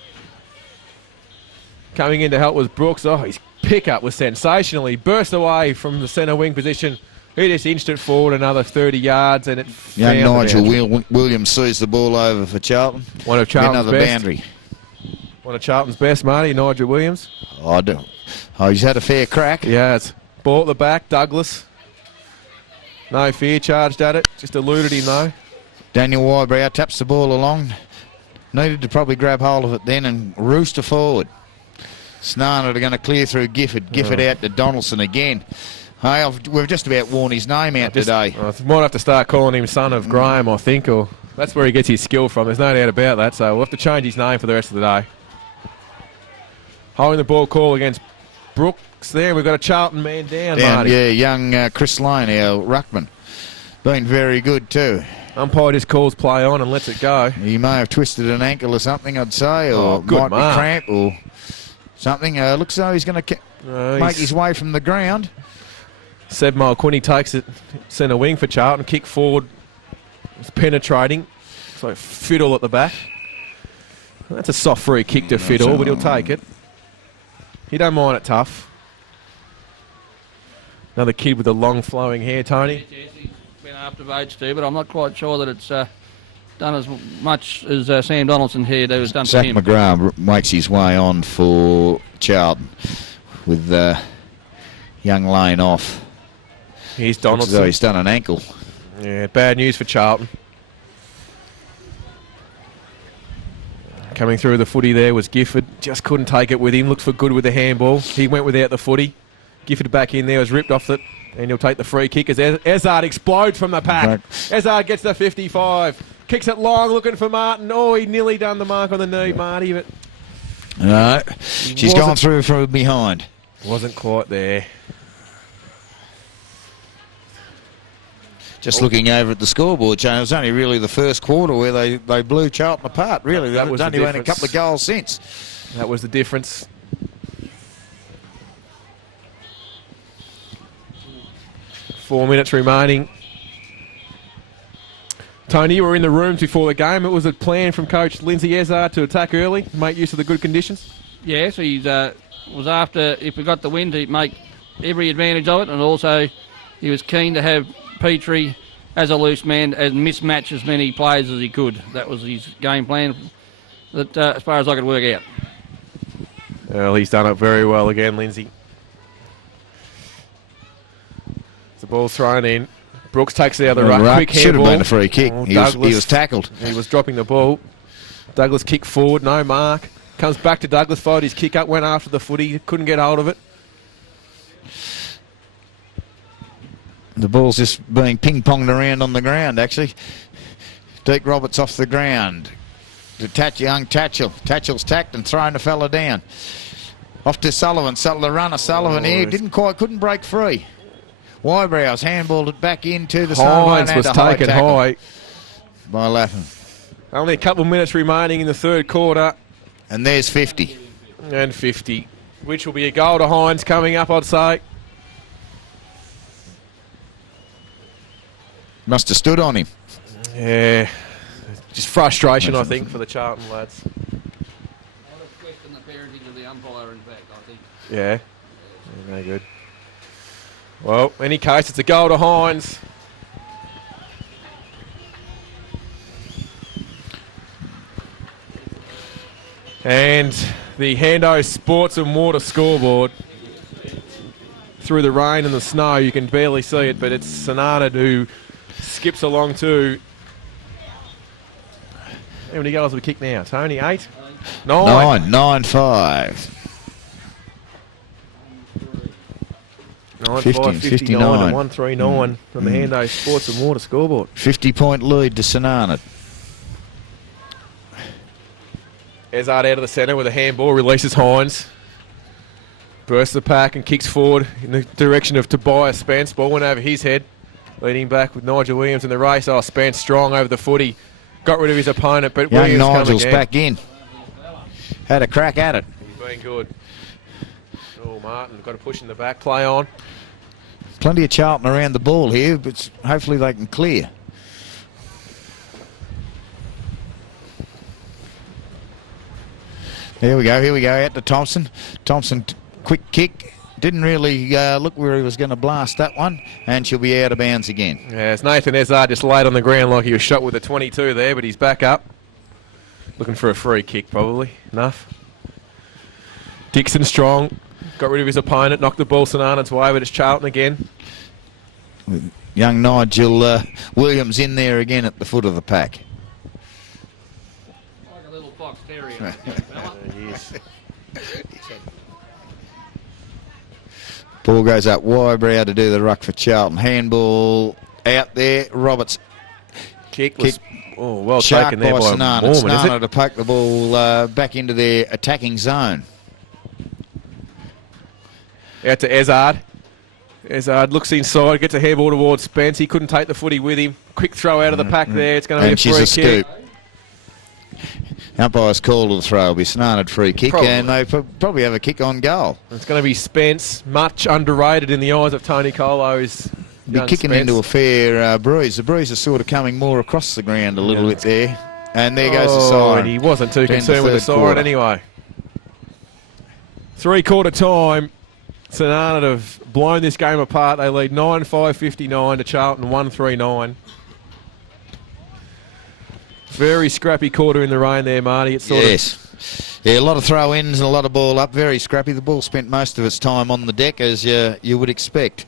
Coming in to help with Brooks. Oh, his pickup was sensational. He burst away from the centre wing position. He just inched it forward another 30 yards and it Young Nigel Williams sees the ball over for Charlton. One of Charlton's another best. Boundary. One of Charlton's best, Marty, Nigel Williams. Oh, he's had a fair crack. Yeah, it's ball at the back, Douglas. No fear, charged at it. Just eluded him though. Daniel Wybrow taps the ball along. Needed to probably grab hold of it then and rooster forward. St.Arnaud are going to clear through Gifford. Gifford out to Donaldson again. Hey, we've just about worn his name out today. I might have to start calling him son of Graham, I think, or that's where he gets his skill from. There's no doubt about that, so we'll have to change his name for the rest of the day. Holding the ball call against Brooks there. We've got a Charlton man down, Marty. Yeah, young Chris Lane, our ruckman. Been very good too. Umpire just calls play on and lets it go. He may have twisted an ankle or something, I'd say, or good might mark. be cramp or something. Looks as though he's going to make his way from the ground. Seb Mulquinny takes it centre wing for Charlton. Kick forward. It's penetrating. So Fiddle at the back. That's a soft free kick to Fiddle, but he'll take it. He don't mind it tough. Another kid with the long flowing hair, Tony. Yes, he's been after votes too, but I'm not quite sure that it's done as much as Sam Donaldson here has done Zach for him. McGrath makes his way on for Charlton with young Lane off. Here's Donaldson. He's done an ankle. Yeah, bad news for Charlton. Coming through the footy there was Gifford. Just couldn't take it with him. Looked for good with the handball. He went without the footy. Gifford back in there, was ripped off it. And he'll take the free kick as Ezard explodes from the pack. Ezard gets the 55. Kicks it long, looking for Martin. Oh, he nearly done the mark on the knee, Marty. But no, she's gone through from behind. Wasn't quite there. Just looking over at the scoreboard, Jane, it was only really the first quarter where they blew Charlton apart, really. That was only the went a couple of goals since. That was the difference. Four minutes remaining. Tony, you were in the rooms before the game. It was a plan from coach Lindsay Ezard to attack early, make use of the good conditions. Yes, he was after, if we got the win, to make every advantage of it, and also he was keen to have Petrie as a loose man and mismatch as many players as he could. That was his game plan, that as far as I could work out. Well, he's done it very well again, Lindsay. The ball's thrown in. Brooks takes it out of the ruck. Quick should have handball. been a free kick. Oh, he was tackled. He was dropping the ball. Douglas kicked forward, no mark. Comes back to Douglas, fired his kick up, went after the footy, couldn't get hold of it. The ball's just being ping-ponged around on the ground, actually. Deke Roberts off the ground. To young Tatchell. Tatchell's tacked and thrown the fella down. Off to Sullivan. The runner, Sullivan here. Couldn't break free. Wybrow's handballed it back into the side. Hines was taken high by Latham. Only a couple of minutes remaining in the third quarter. And there's 50. And 50, which will be a goal to Hines coming up, I'd say. Must have stood on him. Yeah. Just frustration, I think, for the Charlton lads. I would question the parenting of the umpire, in fact, I think. Yeah. No good. Well, in any case, it's a goal to Hines. And the Hando Sports and Water scoreboard, through the rain and the snow, you can barely see it, but it's St.Arnaud who skips along too. How many goals have we kicked now, Tony? 8? 9. 9-5. 9-5, 59 and 139 from the Hando Sports and Water scoreboard. 50-point lead to St.Arnaud. Ezard out of the centre with a handball, releases Hines. Bursts the pack and kicks forward in the direction of Tobias Spence. Ball went over his head. Leading back with Nigel Williams in the race. Oh, Spence strong over the footy. Got rid of his opponent, but Young Williams Nigel's again. back in. Had a crack at it. He's been good. Oh, Martin got a push in the back. Play on. Plenty of Charlton around the ball here, but hopefully they can clear. Here we go, out to Thompson. Thompson, quick kick. Didn't really look where he was going to blast that one, and she'll be out of bounds again. Yeah, it's Nathan Ezard just laid on the ground like he was shot with a 22 there, but he's back up. Looking for a free kick, probably. Enough. Dixon strong. Got rid of his opponent, knocked the ball St.Arnaud's way, but it's Charlton again. With young Nigel Williams in there again at the foot of the pack. Like a little fox terrier, young fella. Yes. Ball goes up Wybrow to do the ruck for Charlton. Handball out there. Roberts Kick was well sharp taken there by St.Arnaud. Mormon, is St.Arnaud it? to poke the ball back into their attacking zone. Out to Ezard. Ezard looks inside, gets a handball towards Spence. He couldn't take the footy with him. Quick throw out of the pack there. It's going to be And a she's free a kick. scoop. Umpire's call to the throw will be St.Arnaud free kick, Probably. and they probably have a kick on goal. It's going to be Spence, much underrated in the eyes of Tony Colo's Be young kicking Spence. into a fair breeze. The breeze is sort of coming more across the ground a little bit there. And there goes the siren. And he wasn't too To end concerned the with the third siren quarter. anyway. 3/4 time. St.Arnaud have blown this game apart. They lead 9-5-59 to Charlton 1-3-9. Very scrappy quarter in the rain there, Marty. It's sort Yes. Yeah, a lot of throw-ins and a lot of ball up. Very scrappy. The ball spent most of its time on the deck, as you would expect.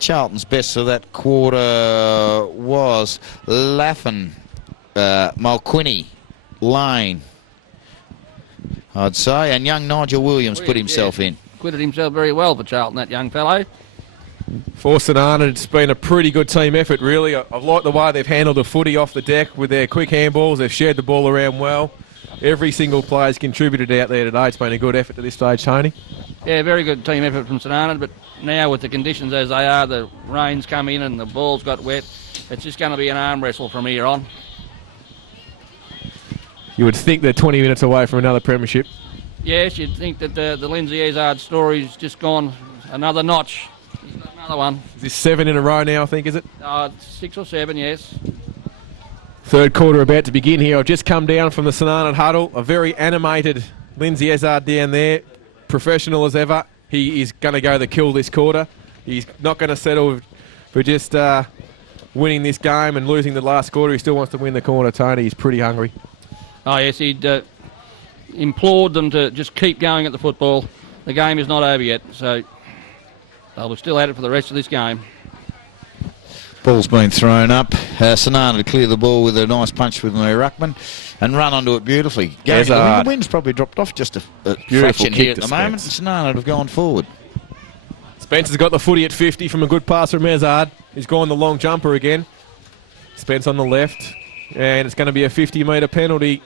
Charlton's best of that quarter was Laffin, Mulquinny, Lane, I'd say. And young Nigel Williams put himself in. Acquitted himself very well for Charlton, that young fellow. For St.Arnaud, it's been a pretty good team effort, really. I've liked the way they've handled the footy off the deck with their quick handballs. They've shared the ball around well. Every single player's contributed out there today. It's been a good effort to this stage, Tony. Yeah, very good team effort from St.Arnaud, but now with the conditions as they are, the rain's come in and the ball's got wet, it's just going to be an arm wrestle from here on. You would think they're 20 minutes away from another premiership. Yes, you'd think that the Lindsay Ezard story's just gone another notch. He's got another one. Is this 7 in a row now, I think, is it? 6 or 7, yes. Third quarter about to begin here. I've just come down from the St.Arnaud huddle. A very animated Lindsay Ezard down there. Professional as ever. He is going to go the kill this quarter. He's not going to settle for just winning this game and losing the last quarter. He still wants to win the corner, Tony. He's pretty hungry. Oh, yes, he'd implored them to just keep going at the football. The game is not over yet, so they'll be still at it for the rest of this game. Ball's been thrown up. St.Arnaud clear the ball with a nice punch with their ruckman and run onto it beautifully. The wind's probably dropped off just a fraction here at the moment. St.Arnaud have gone forward. Spence has got the footy at 50 from a good pass from Ezard. He's gone the long jumper again. Spence on the left, and it's going to be a 50-metre penalty.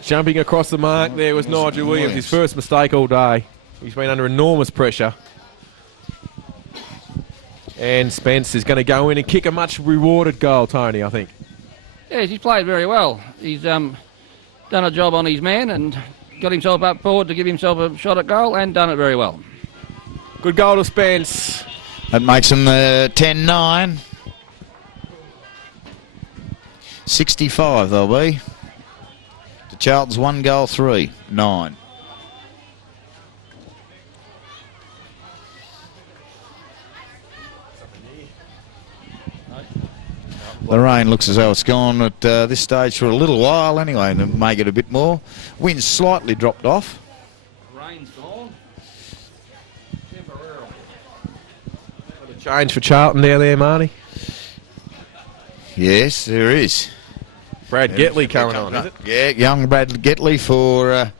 Jumping across the mark there was Nigel Williams, his first mistake all day. He's been under enormous pressure. And Spence is going to go in and kick a much rewarded goal, Tony, I think. Yes, he's played very well. He's done a job on his man and got himself up forward to give himself a shot at goal and done it very well. Good goal to Spence. That makes them 10-9. 65 they'll be. To Charlton's 1 goal, 3, 9. The rain looks as though it's gone at this stage for a little while anyway, and it may get a bit more. Wind's slightly dropped off. Rain's gone. Temporarily. Got a change for Charlton down there, Marty. Yes, there is. Brad Getley coming on, is it? Yeah, young Brad Getley for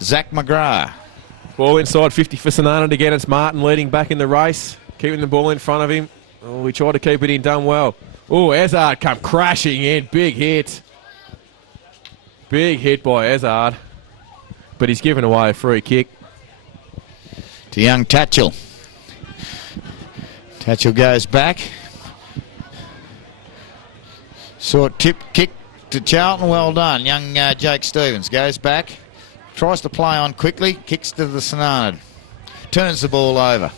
Zach McGrath. Ball inside 50 for St.Arnaud again. It's Martin leading back in the race, keeping the ball in front of him. Oh, we tried to keep it in, done well. Oh, Ezard come crashing in. Big hit. Big hit by Ezard. But he's given away a free kick. To young Tatchell. Tatchell goes back. Short tip kick to Charlton. Well done. Young Jake Stevens goes back. Tries to play on quickly. Kicks to the St.Arnaud. Turns the ball over.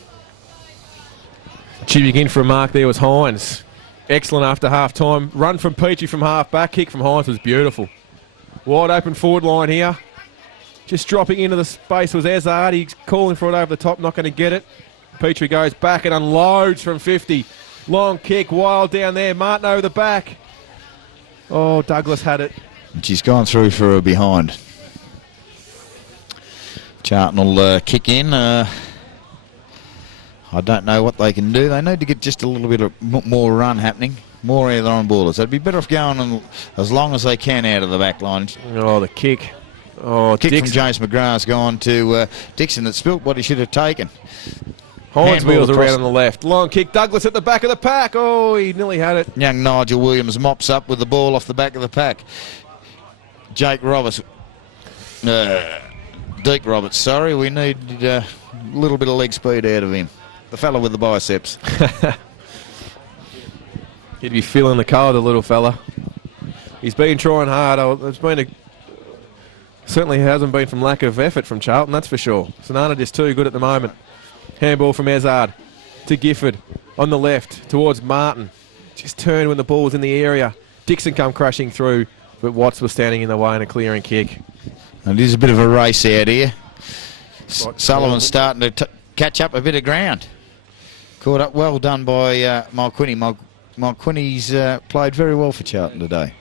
Chipping in for a mark there was Hines. Excellent after half time. Run from Peachy from half back. Kick from Hines was beautiful. Wide open forward line here. Just dropping into the space was Ezard. He's calling for it over the top. Not going to get it. Petrie goes back and unloads from 50. Long kick. Wild down there. Martin over the back. Oh, Douglas had it. She's gone through for a behind. Charlton will kick in. I don't know what they can do. They need to get just a little bit of more run happening. More either on ballers. They'd be better off going on as long as they can out of the back line. Oh, the kick. Oh, kick Dixon. from James McGrath's gone to Dixon that spilt what he should have taken. Hines wheels around on the left. Long kick. Douglas at the back of the pack. Oh, he nearly had it. Young Nigel Williams mops up with the ball off the back of the pack. Jake Roberts. Deke Roberts, sorry. We need a little bit of leg speed out of him. The fella with the biceps. He'd be feeling the cold, the little fella. He's been trying hard. It's been certainly hasn't been from lack of effort from Charlton, that's for sure. St.Arnaud just too good at the moment. Handball from Ezard to Gifford on the left towards Martin. Just turned when the ball was in the area. Dixon come crashing through, but Watts was standing in the way and a clearing kick. And it is a bit of a race out here. Sullivan's starting to catch up a bit of ground. Caught up, well done by Mulquinny. Mulquinny's played very well for Charlton today.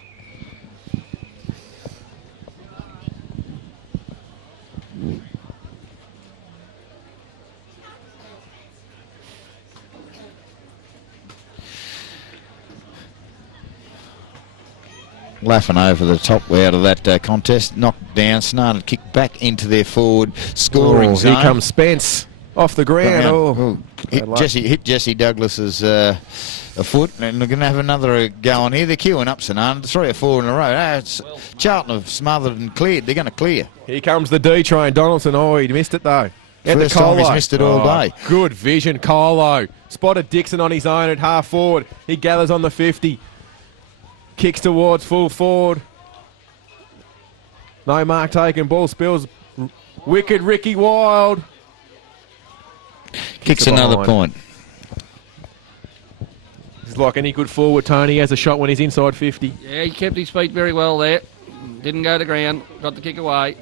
Laughing over the top out of that contest, knocked down, St.Arnaud kicked back into their forward scoring zone. Here comes Spence off the ground. Hit Jesse Douglas's a foot, and we're going to have another go on here. They're queuing up St.Arnaud, 3 or 4 in a row. Charlton have smothered and cleared. They're going to clear. Here comes the D train, Donaldson. Oh, he missed it though. First time he's missed it all day. Good vision, Colo. Spotted Dixon on his own at half forward. He gathers on the 50. Kicks towards full forward. No mark taken. Ball spills. Wicked Ricky Wild. Kicks another point. He's like any good forward, Tony. He has a shot when he's inside 50. Yeah, he kept his feet very well there. Didn't go to ground. Got the kick away.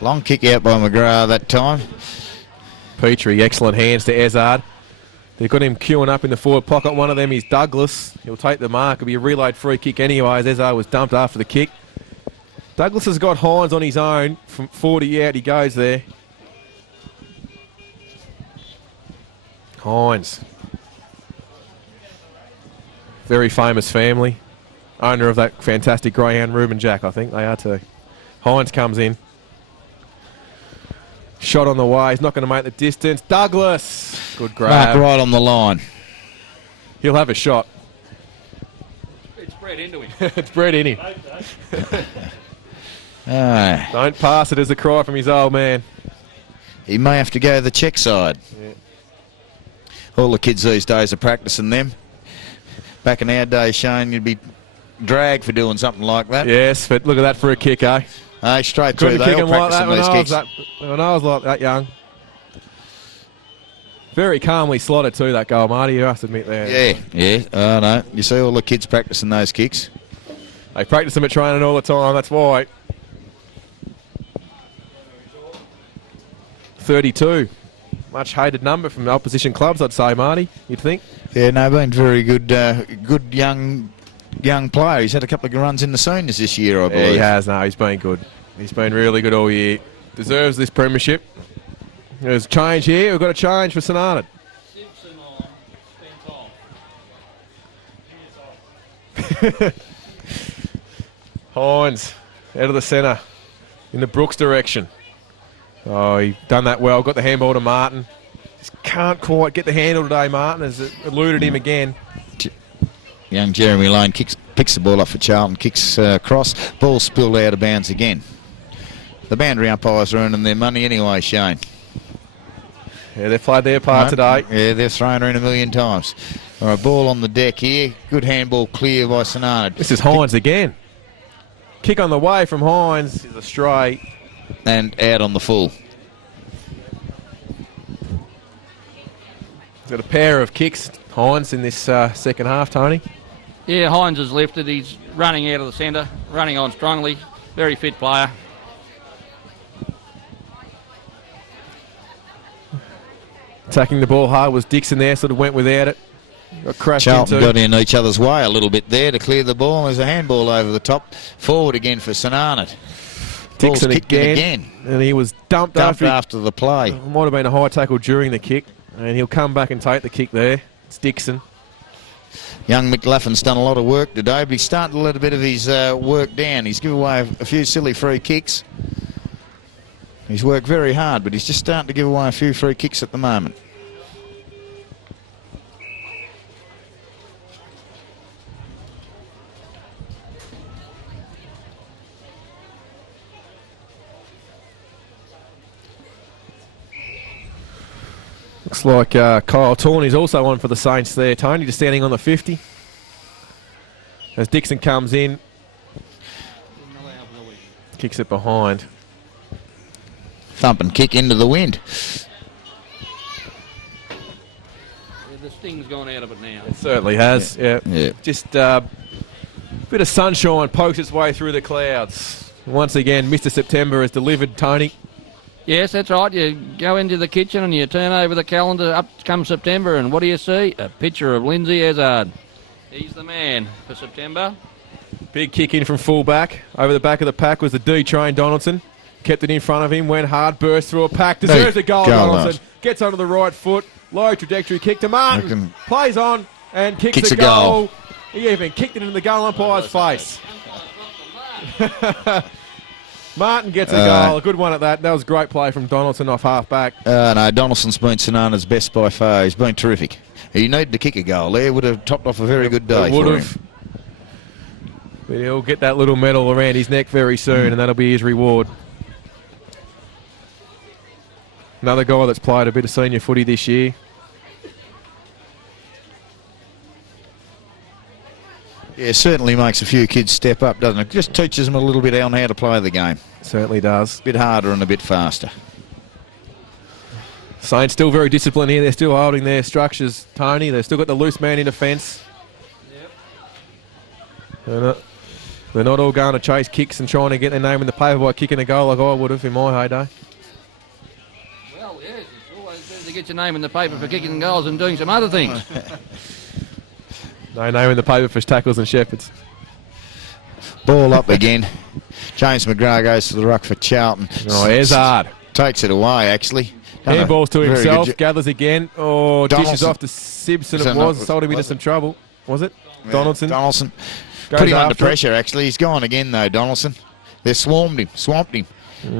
Long kick out by McGrath that time. Petrie, excellent hands to Ezard. They've got him queuing up in the forward pocket. One of them is Douglas. He'll take the mark. It'll be a reload free kick anyway, as Ezard was dumped after the kick. Douglas has got Hines on his own. From 40 out, he goes there. Hines. Very famous family. Owner of that fantastic greyhound, Reuben Jack, I think they are too. Hines comes in. Shot on the way. He's not going to make the distance. Douglas. Good grab. Mark right on the line. He'll have a shot. It's bred into him. It's bred in him. Don't pass it as a cry from his old man. He may have to go the check side. Yeah. All the kids these days are practicing them. Back in our day, Shane, you'd be dragged for doing something like that. Yes, but look at that for a kick, eh? Straight through. They all practicing these kicks. When I was like that young. Very calmly slotted too, that goal, Marty, you must admit there. Yeah. I know. You see all the kids practicing those kicks. They practice them at training all the time, that's why. 32. Much hated number from the opposition clubs, I'd say, Marty. You'd think? Yeah, no, been very good, good young player. He's had a couple of runs in the seniors this year, I believe. Yeah, he has. No, he's been good. He's been really good all year. Deserves this premiership. There's a change here. We've got a change for St.Arnaud. Hines out of the centre in the Brooks direction. Oh, he done that well. Got the handball to Martin. Just can't quite get the handle today, Martin, has eluded him again. Young Jeremy Lane picks the ball up for Charlton, kicks across. Ball spilled out of bounds again. The boundary umpires are earning their money anyway, Shane. Yeah, they've played their part today. Yeah, they've thrown her in a million times. All right, ball on the deck here. Good handball clear by St.Arnaud. This is Hines again. Kick on the way from Hines is a straight. And out on the full. He's got a pair of kicks, Hines, in this second half, Tony. Yeah, Hines has lifted. He's running out of the centre, running on strongly. Very fit player. Attacking the ball hard was Dixon there, sort of went without it. Got crashed Charlton into. got in each other's way a little bit there to clear the ball. There's a handball over the top. Forward again for St.Arnaud. Dixon again. And he was dumped after the play. Might have been a high tackle during the kick. And he'll come back and take the kick there. It's Dixon. Young McLaughlin's done a lot of work today, but he's starting to let a bit of his work down. He's given away a few silly free kicks. He's worked very hard, but he's just starting to give away a few free kicks at the moment. Looks like Kyle Tawney's also on for the Saints there, Tony, just standing on the 50. As Dixon comes in, kicks it behind. Thumping kick into the wind. Yeah, the sting's gone out of it now. It certainly has, yeah. Just a bit of sunshine pokes its way through the clouds. Once again, Mr. September has delivered, Tony. Yes, that's right. You go into the kitchen and you turn over the calendar up come September, and what do you see? A picture of Lindsay Hazard. He's the man for September. Big kick in from full-back. Over the back of the pack was the D-Train Donaldson. Kept it in front of him, went hard, burst through a pack. Deserves a goal, Donaldson. Gets onto the right foot. Low trajectory kick to Martin. Plays on and kicks a goal. He even kicked it into the goal umpire's face. Martin gets a goal. A good one at that. That was a great play from Donaldson off half-back. No, Donaldson's been St.Arnaud's best by far. He's been terrific. He needed to kick a goal there. Would have topped off a very good day for him. But he'll get that little medal around his neck very soon, and that'll be his reward. Another guy that's played a bit of senior footy this year. Yeah, certainly makes a few kids step up, doesn't it? Just teaches them a little bit on how to play the game. Certainly does. A bit harder and a bit faster. Saints still very disciplined here. They're still holding their structures, Tony. They've still got the loose man in defence. Yep. They're not all going to chase kicks and trying to get their name in the paper by kicking a goal like I would have in my heyday. Well, yes, it's always better to get your name in the paper for kicking goals and doing some other things. No name in the paper for tackles and shepherds. Ball up again. James McGrath goes to the ruck for Charlton. Oh, Hazard. Takes it away, actually. Handballs to himself, gathers again. Oh, dishes off to Simpson. It was. Sold him into some trouble. Was it? Yeah. Donaldson. Put him under pressure, actually. He's gone again, though, Donaldson. They swamped him.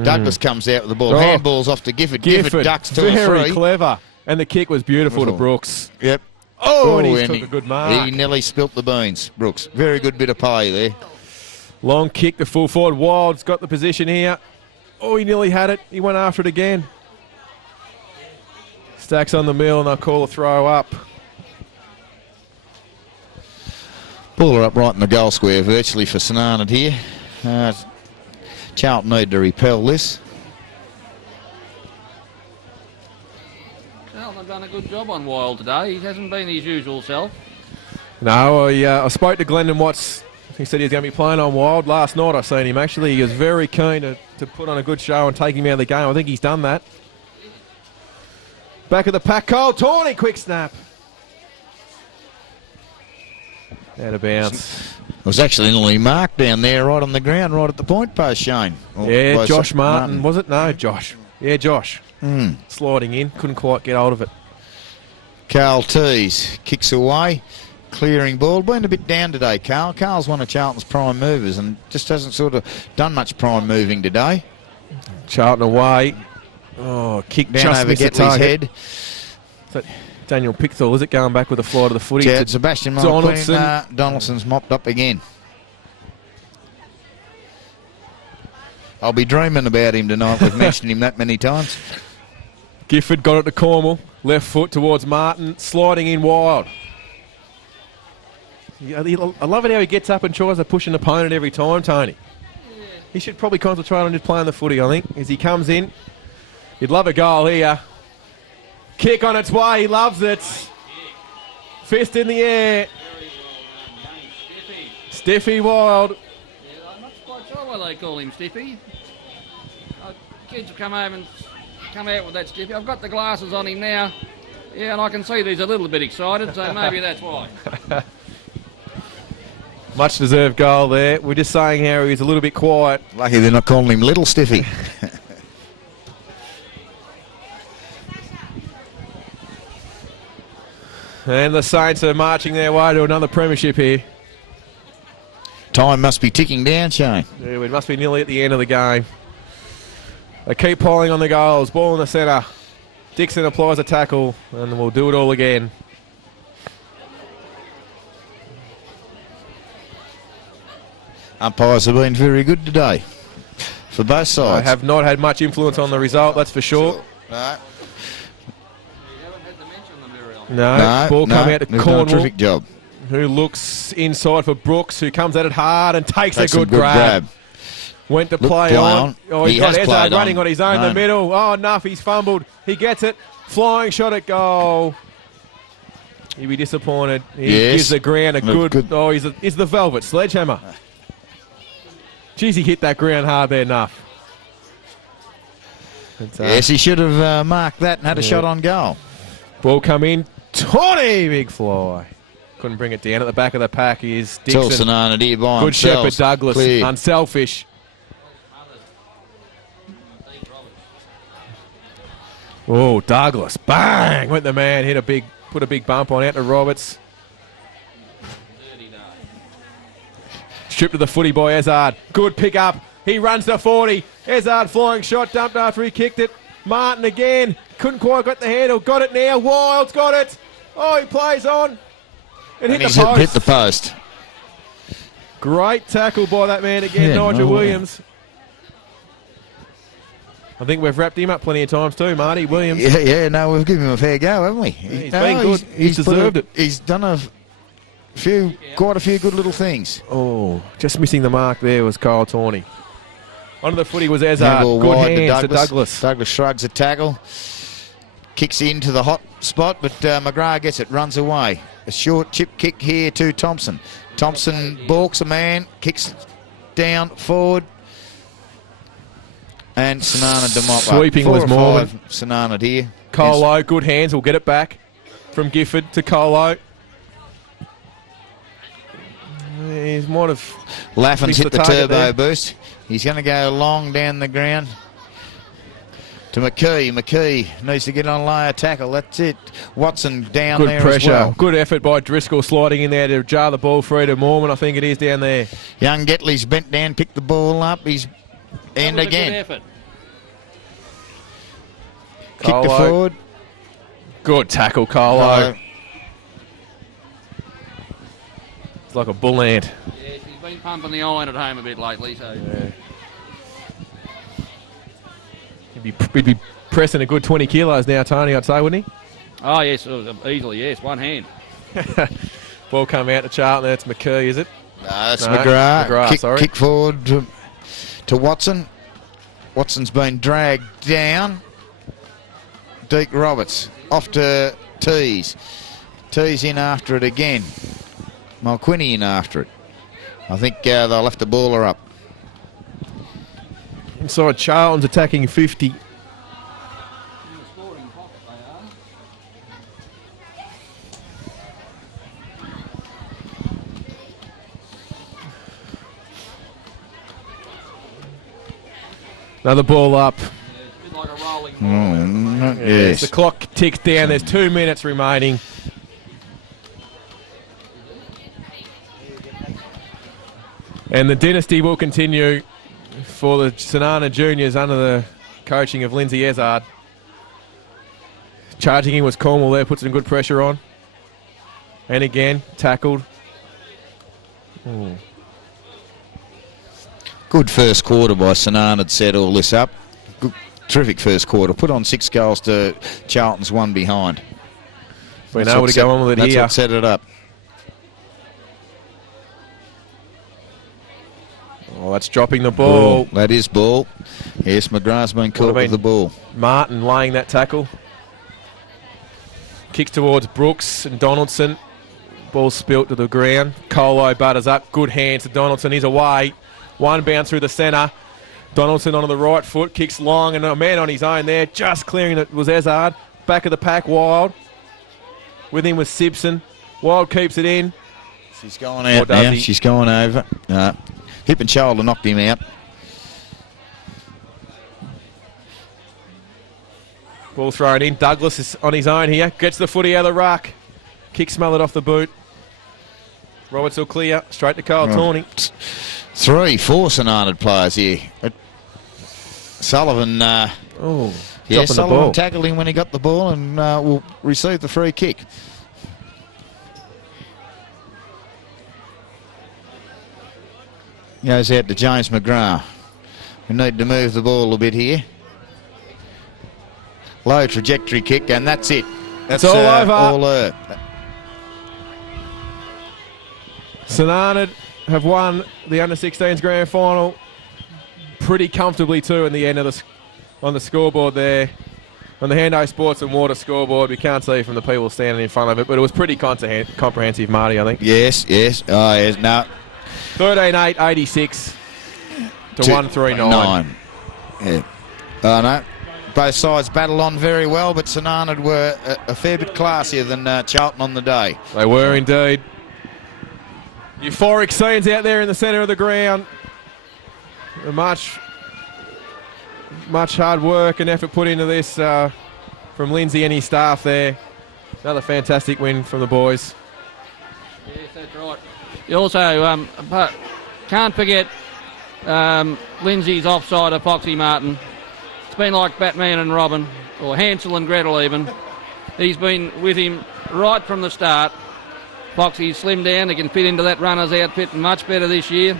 Douglas comes out with the ball. Handballs off to Gifford. Gifford ducks to a free. Very clever. And the kick was beautiful to Brooks. Yep. Oh, and he took a good mark. He nearly spilt the beans, Brooks. Very good bit of play there. Long kick to full forward. Wild's got the position here. Oh, he nearly had it. He went after it again. Stacks on the mill, and they'll call a throw up. Ball up right in the goal square, virtually for St.Arnaud here. Charlton need to repel this. Charlton have done a good job on Wild today. He hasn't been his usual self. No, I spoke to Glendon Watts. He said he was going to be playing on Wild. Last night I seen him, actually. He was very keen to put on a good show and take him out of the game. I think he's done that. Back of the pack, Cole Tawney, quick snap. Out of bounds. It was actually nearly marked down there, right on the ground, right at the point post, Shane. Yeah, Josh Martin, was it? No, Josh. Yeah, Josh. Mm. Sliding in, couldn't quite get hold of it. Carl Tees kicks away, clearing ball. Been a bit down today, Carl. Carl's one of Charlton's prime movers and just hasn't sort of done much prime moving today. Charlton away. Oh, kick Down just over missed the Getley's target. head. Is that Daniel Pickthall, is it, going back with a fly to the footy? Yeah, Sebastian Donaldson. Donaldson's mopped up again. I'll be dreaming about him tonight. We've mentioned him that many times. Gifford got it to Cornwall. Left foot towards Martin. Sliding in wild. I love it how he gets up and tries to push an opponent every time, Tony. Yeah. He should probably concentrate on just playing the footy, I think, as he comes in. You'd love a goal here. Kick on its way. He loves it. Fist in the air. Stiffy Wild. Yeah, I'm not quite sure why they call him Stiffy. Kids have come home and come out with that Stiffy. I've got the glasses on him now. Yeah, and I can see that he's a little bit excited, so maybe that's why. Much deserved goal there. We're just saying how he's a little bit quiet. Lucky they're not calling him Little Stiffy. And the Saints are marching their way to another premiership here. Time must be ticking down, Shane. Yeah, we must be nearly at the end of the game. They keep piling on the goals. Ball in the centre. Dixon applies a tackle, and we'll do it all again. Umpires have been very good today for both sides. They have not had much influence on the result, that's for sure. No. No, ball coming out to they've done a Cornwall, terrific job. who looks inside for Brooks, who comes at it hard and takes a good grab. Went to play on. Oh, he's got Ezard running on his own in the middle. Oh, enough, he's fumbled. He gets it. Flying shot at goal. He'd be disappointed. He gives the ground a good... Oh, he's the Velvet sledgehammer. Jeez, he hit that ground hard there, enough. Yes, he should have marked that and had a shot on goal. Ball come in. Tawny, big fly. Couldn't bring it down. At the back of the pack is Dixon. It's all St.Arnaud here by Good Shepherd Douglas. Clear. Unselfish. Oh, Douglas. Bang! Went the man. Put a big bump on out to Roberts. Stripped to the footy by Ezard. Good pick up. He runs to 40. Ezard flying shot. Dumped after he kicked it. Martin again. Couldn't quite get the handle. Got it now. Wild's got it. Oh, he plays on. It hit the post. Hit the post. Great tackle by that man again, Nigel Williams. I think we've wrapped him up plenty of times too, Marty Williams. Yeah, no, we've given him a fair go, haven't we? He's been good. He's deserved it. He's done quite a few good little things. Oh, just missing the mark there was Kyle Tawney. Onto the footy was Ezard. Good hands to Douglas. Douglas shrugs a tackle. Kicks into the hot spot, but McGrath gets it, runs away. A short chip kick here to Thompson. Thompson balks a man, kicks down, forward. And St.Arnaud to mop up. Sweeping was more. St.Arnaud here. Colo, good hands, will get it back from Gifford to Colo. He might have... Laffin's hit the turbo there. boost. He's going to go long down the ground to McKee. McKee needs to get on lower tackle. That's it. Watson down good there pressure. as well. Good effort by Driscoll sliding in there to jar the ball free to Mormon. I think it is down there. Young Getley's bent down, picked the ball up. He's and again. Good effort. Kicked it forward. Good tackle, Colo. It's like a bull ant. Yes, he's been pumping the iron at home a bit lately, so... Yeah. He'd be pressing a good 20 kilos now, Tony, I'd say, wouldn't he? Oh, yes, easily, yes, one hand. Ball come out to Charlton. That's McKee, is it? No, that's McGrath. Kick forward to Watson. Watson's been dragged down. Deke Roberts off to Tees. Tees in after it again. Mulquinny in after it. I think they'll have to ball her up. Inside Charlton's attacking 50. Another ball up. Like a rolling ball. Yes. The clock ticks down. There's 2 minutes remaining. And the dynasty will continue for the St.Arnaud juniors under the coaching of Lindsay Ezard. Charging in was Cornwall there, puts some good pressure on. And again, tackled. Good first quarter by St.Arnaud to set all this up. Good, terrific first quarter. Put on 6 goals to Charlton's 1 behind. Been able to go on with it here. That's what set it up. Oh, that's dropping the ball. That is ball. Yes, McGrath's been caught with the ball. Martin laying that tackle. Kicks towards Brooks and Donaldson. Ball spilt to the ground. Colo butters up. Good hands to Donaldson. He's away. One bounce through the centre. Donaldson onto the right foot. Kicks long and a man on his own there. Just clearing it was Ezard. Back of the pack, Wild. With him was Simpson. Wild keeps it in. She's going out now. She's going over. Hip and shoulder knocked him out. Ball thrown in. Douglas is on his own here. Gets the footy out of the ruck. Kick smothered off the boot. Roberts will clear. Straight to Carl Tawney. 3-4 St.Arnaud players here. Sullivan. Sullivan tackled him when he got the ball and will receive the free kick. Goes out to James McGrath. We need to move the ball a bit here. Low trajectory kick, and that's it. That's all over. All St.Arnaud have won the under-16s grand final pretty comfortably too in the end of on the scoreboard there. On the Hando Sports and Water scoreboard, we can't see from the people standing in front of it, but it was pretty comprehensive, Marty, I think. Yes. Oh, yes. No. 13-8, 86 to 139. Yeah. Oh, no. Both sides battled on very well, but St.Arnaud were a fair bit classier than Charlton on the day. They were indeed. Euphoric scenes out there in the centre of the ground. Much hard work and effort put into this from Lindsay and his staff there. Another fantastic win from the boys. Yes, that's right. You also can't forget Lindsay's offside of Foxy Martin. It's been like Batman and Robin, or Hansel and Gretel even. He's been with him right from the start. Foxy's slimmed down. He can fit into that runner's outfit much better this year.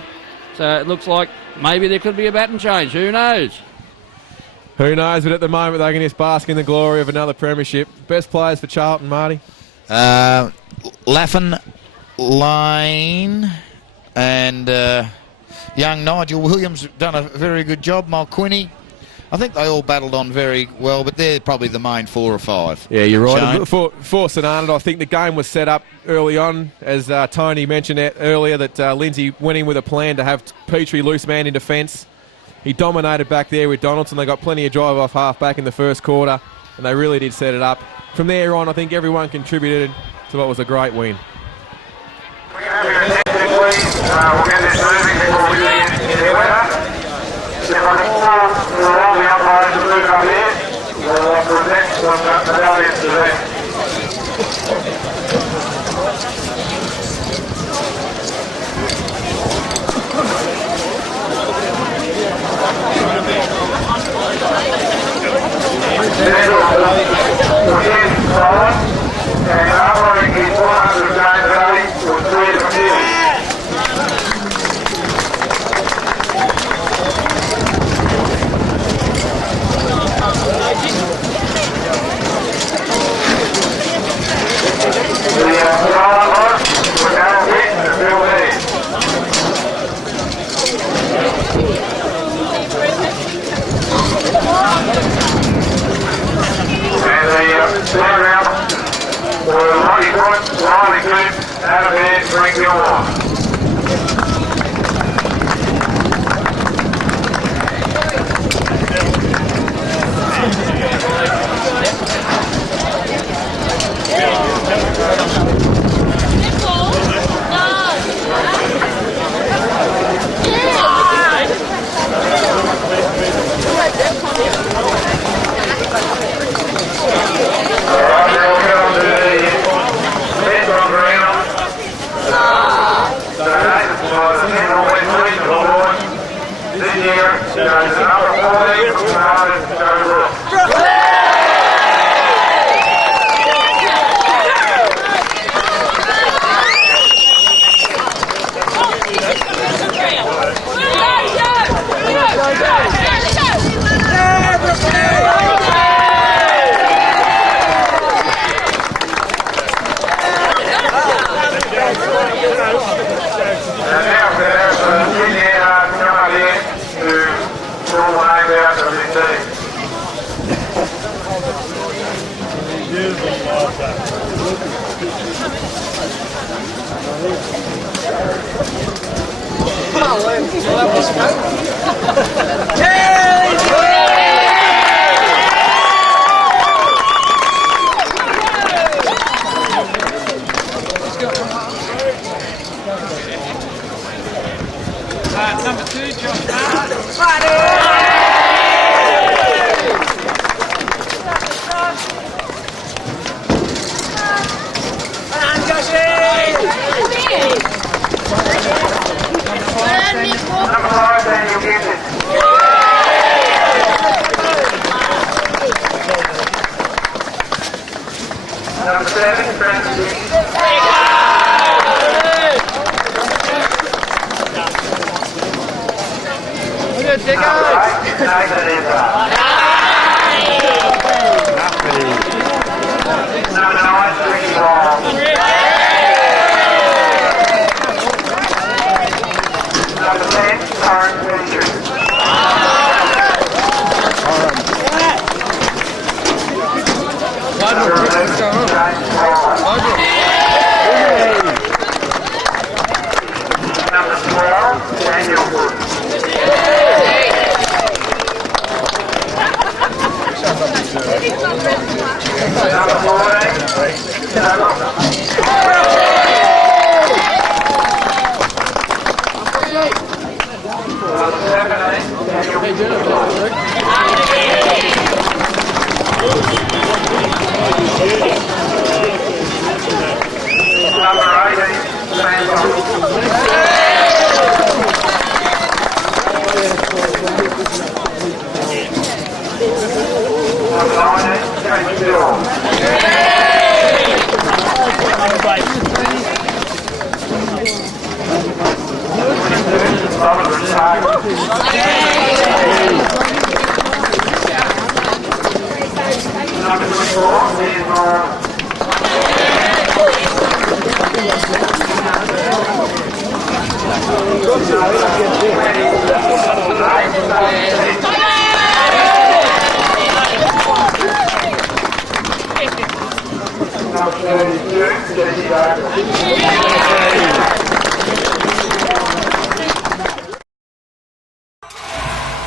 So it looks like maybe there could be a baton change. Who knows? Who knows, but at the moment they can just bask in the glory of another premiership. Best players for Charlton, Marty? Laffin, Lane and young Nigel Williams done a very good job. Mulquinny. I think they all battled on very well, but they're probably the main 4 or 5. Yeah, you're right. For St.Arnaud, I think the game was set up early on, as Tony mentioned earlier, that Lindsay went in with a plan to have Petrie loose man in defence. He dominated back there with Donaldson. They got plenty of drive off half back in the first quarter, and they really did set it up. From there on, I think everyone contributed to what was a great win. We'll get this moving before we get into the weather. If I can pull all the umpires to move up here, we'll protect some medallions to them. And I'm going to keep 400 times value for 3 to 2. Number 2, Josh. Number 5, Daniel Gibson. Number 7, Francis. Number 18,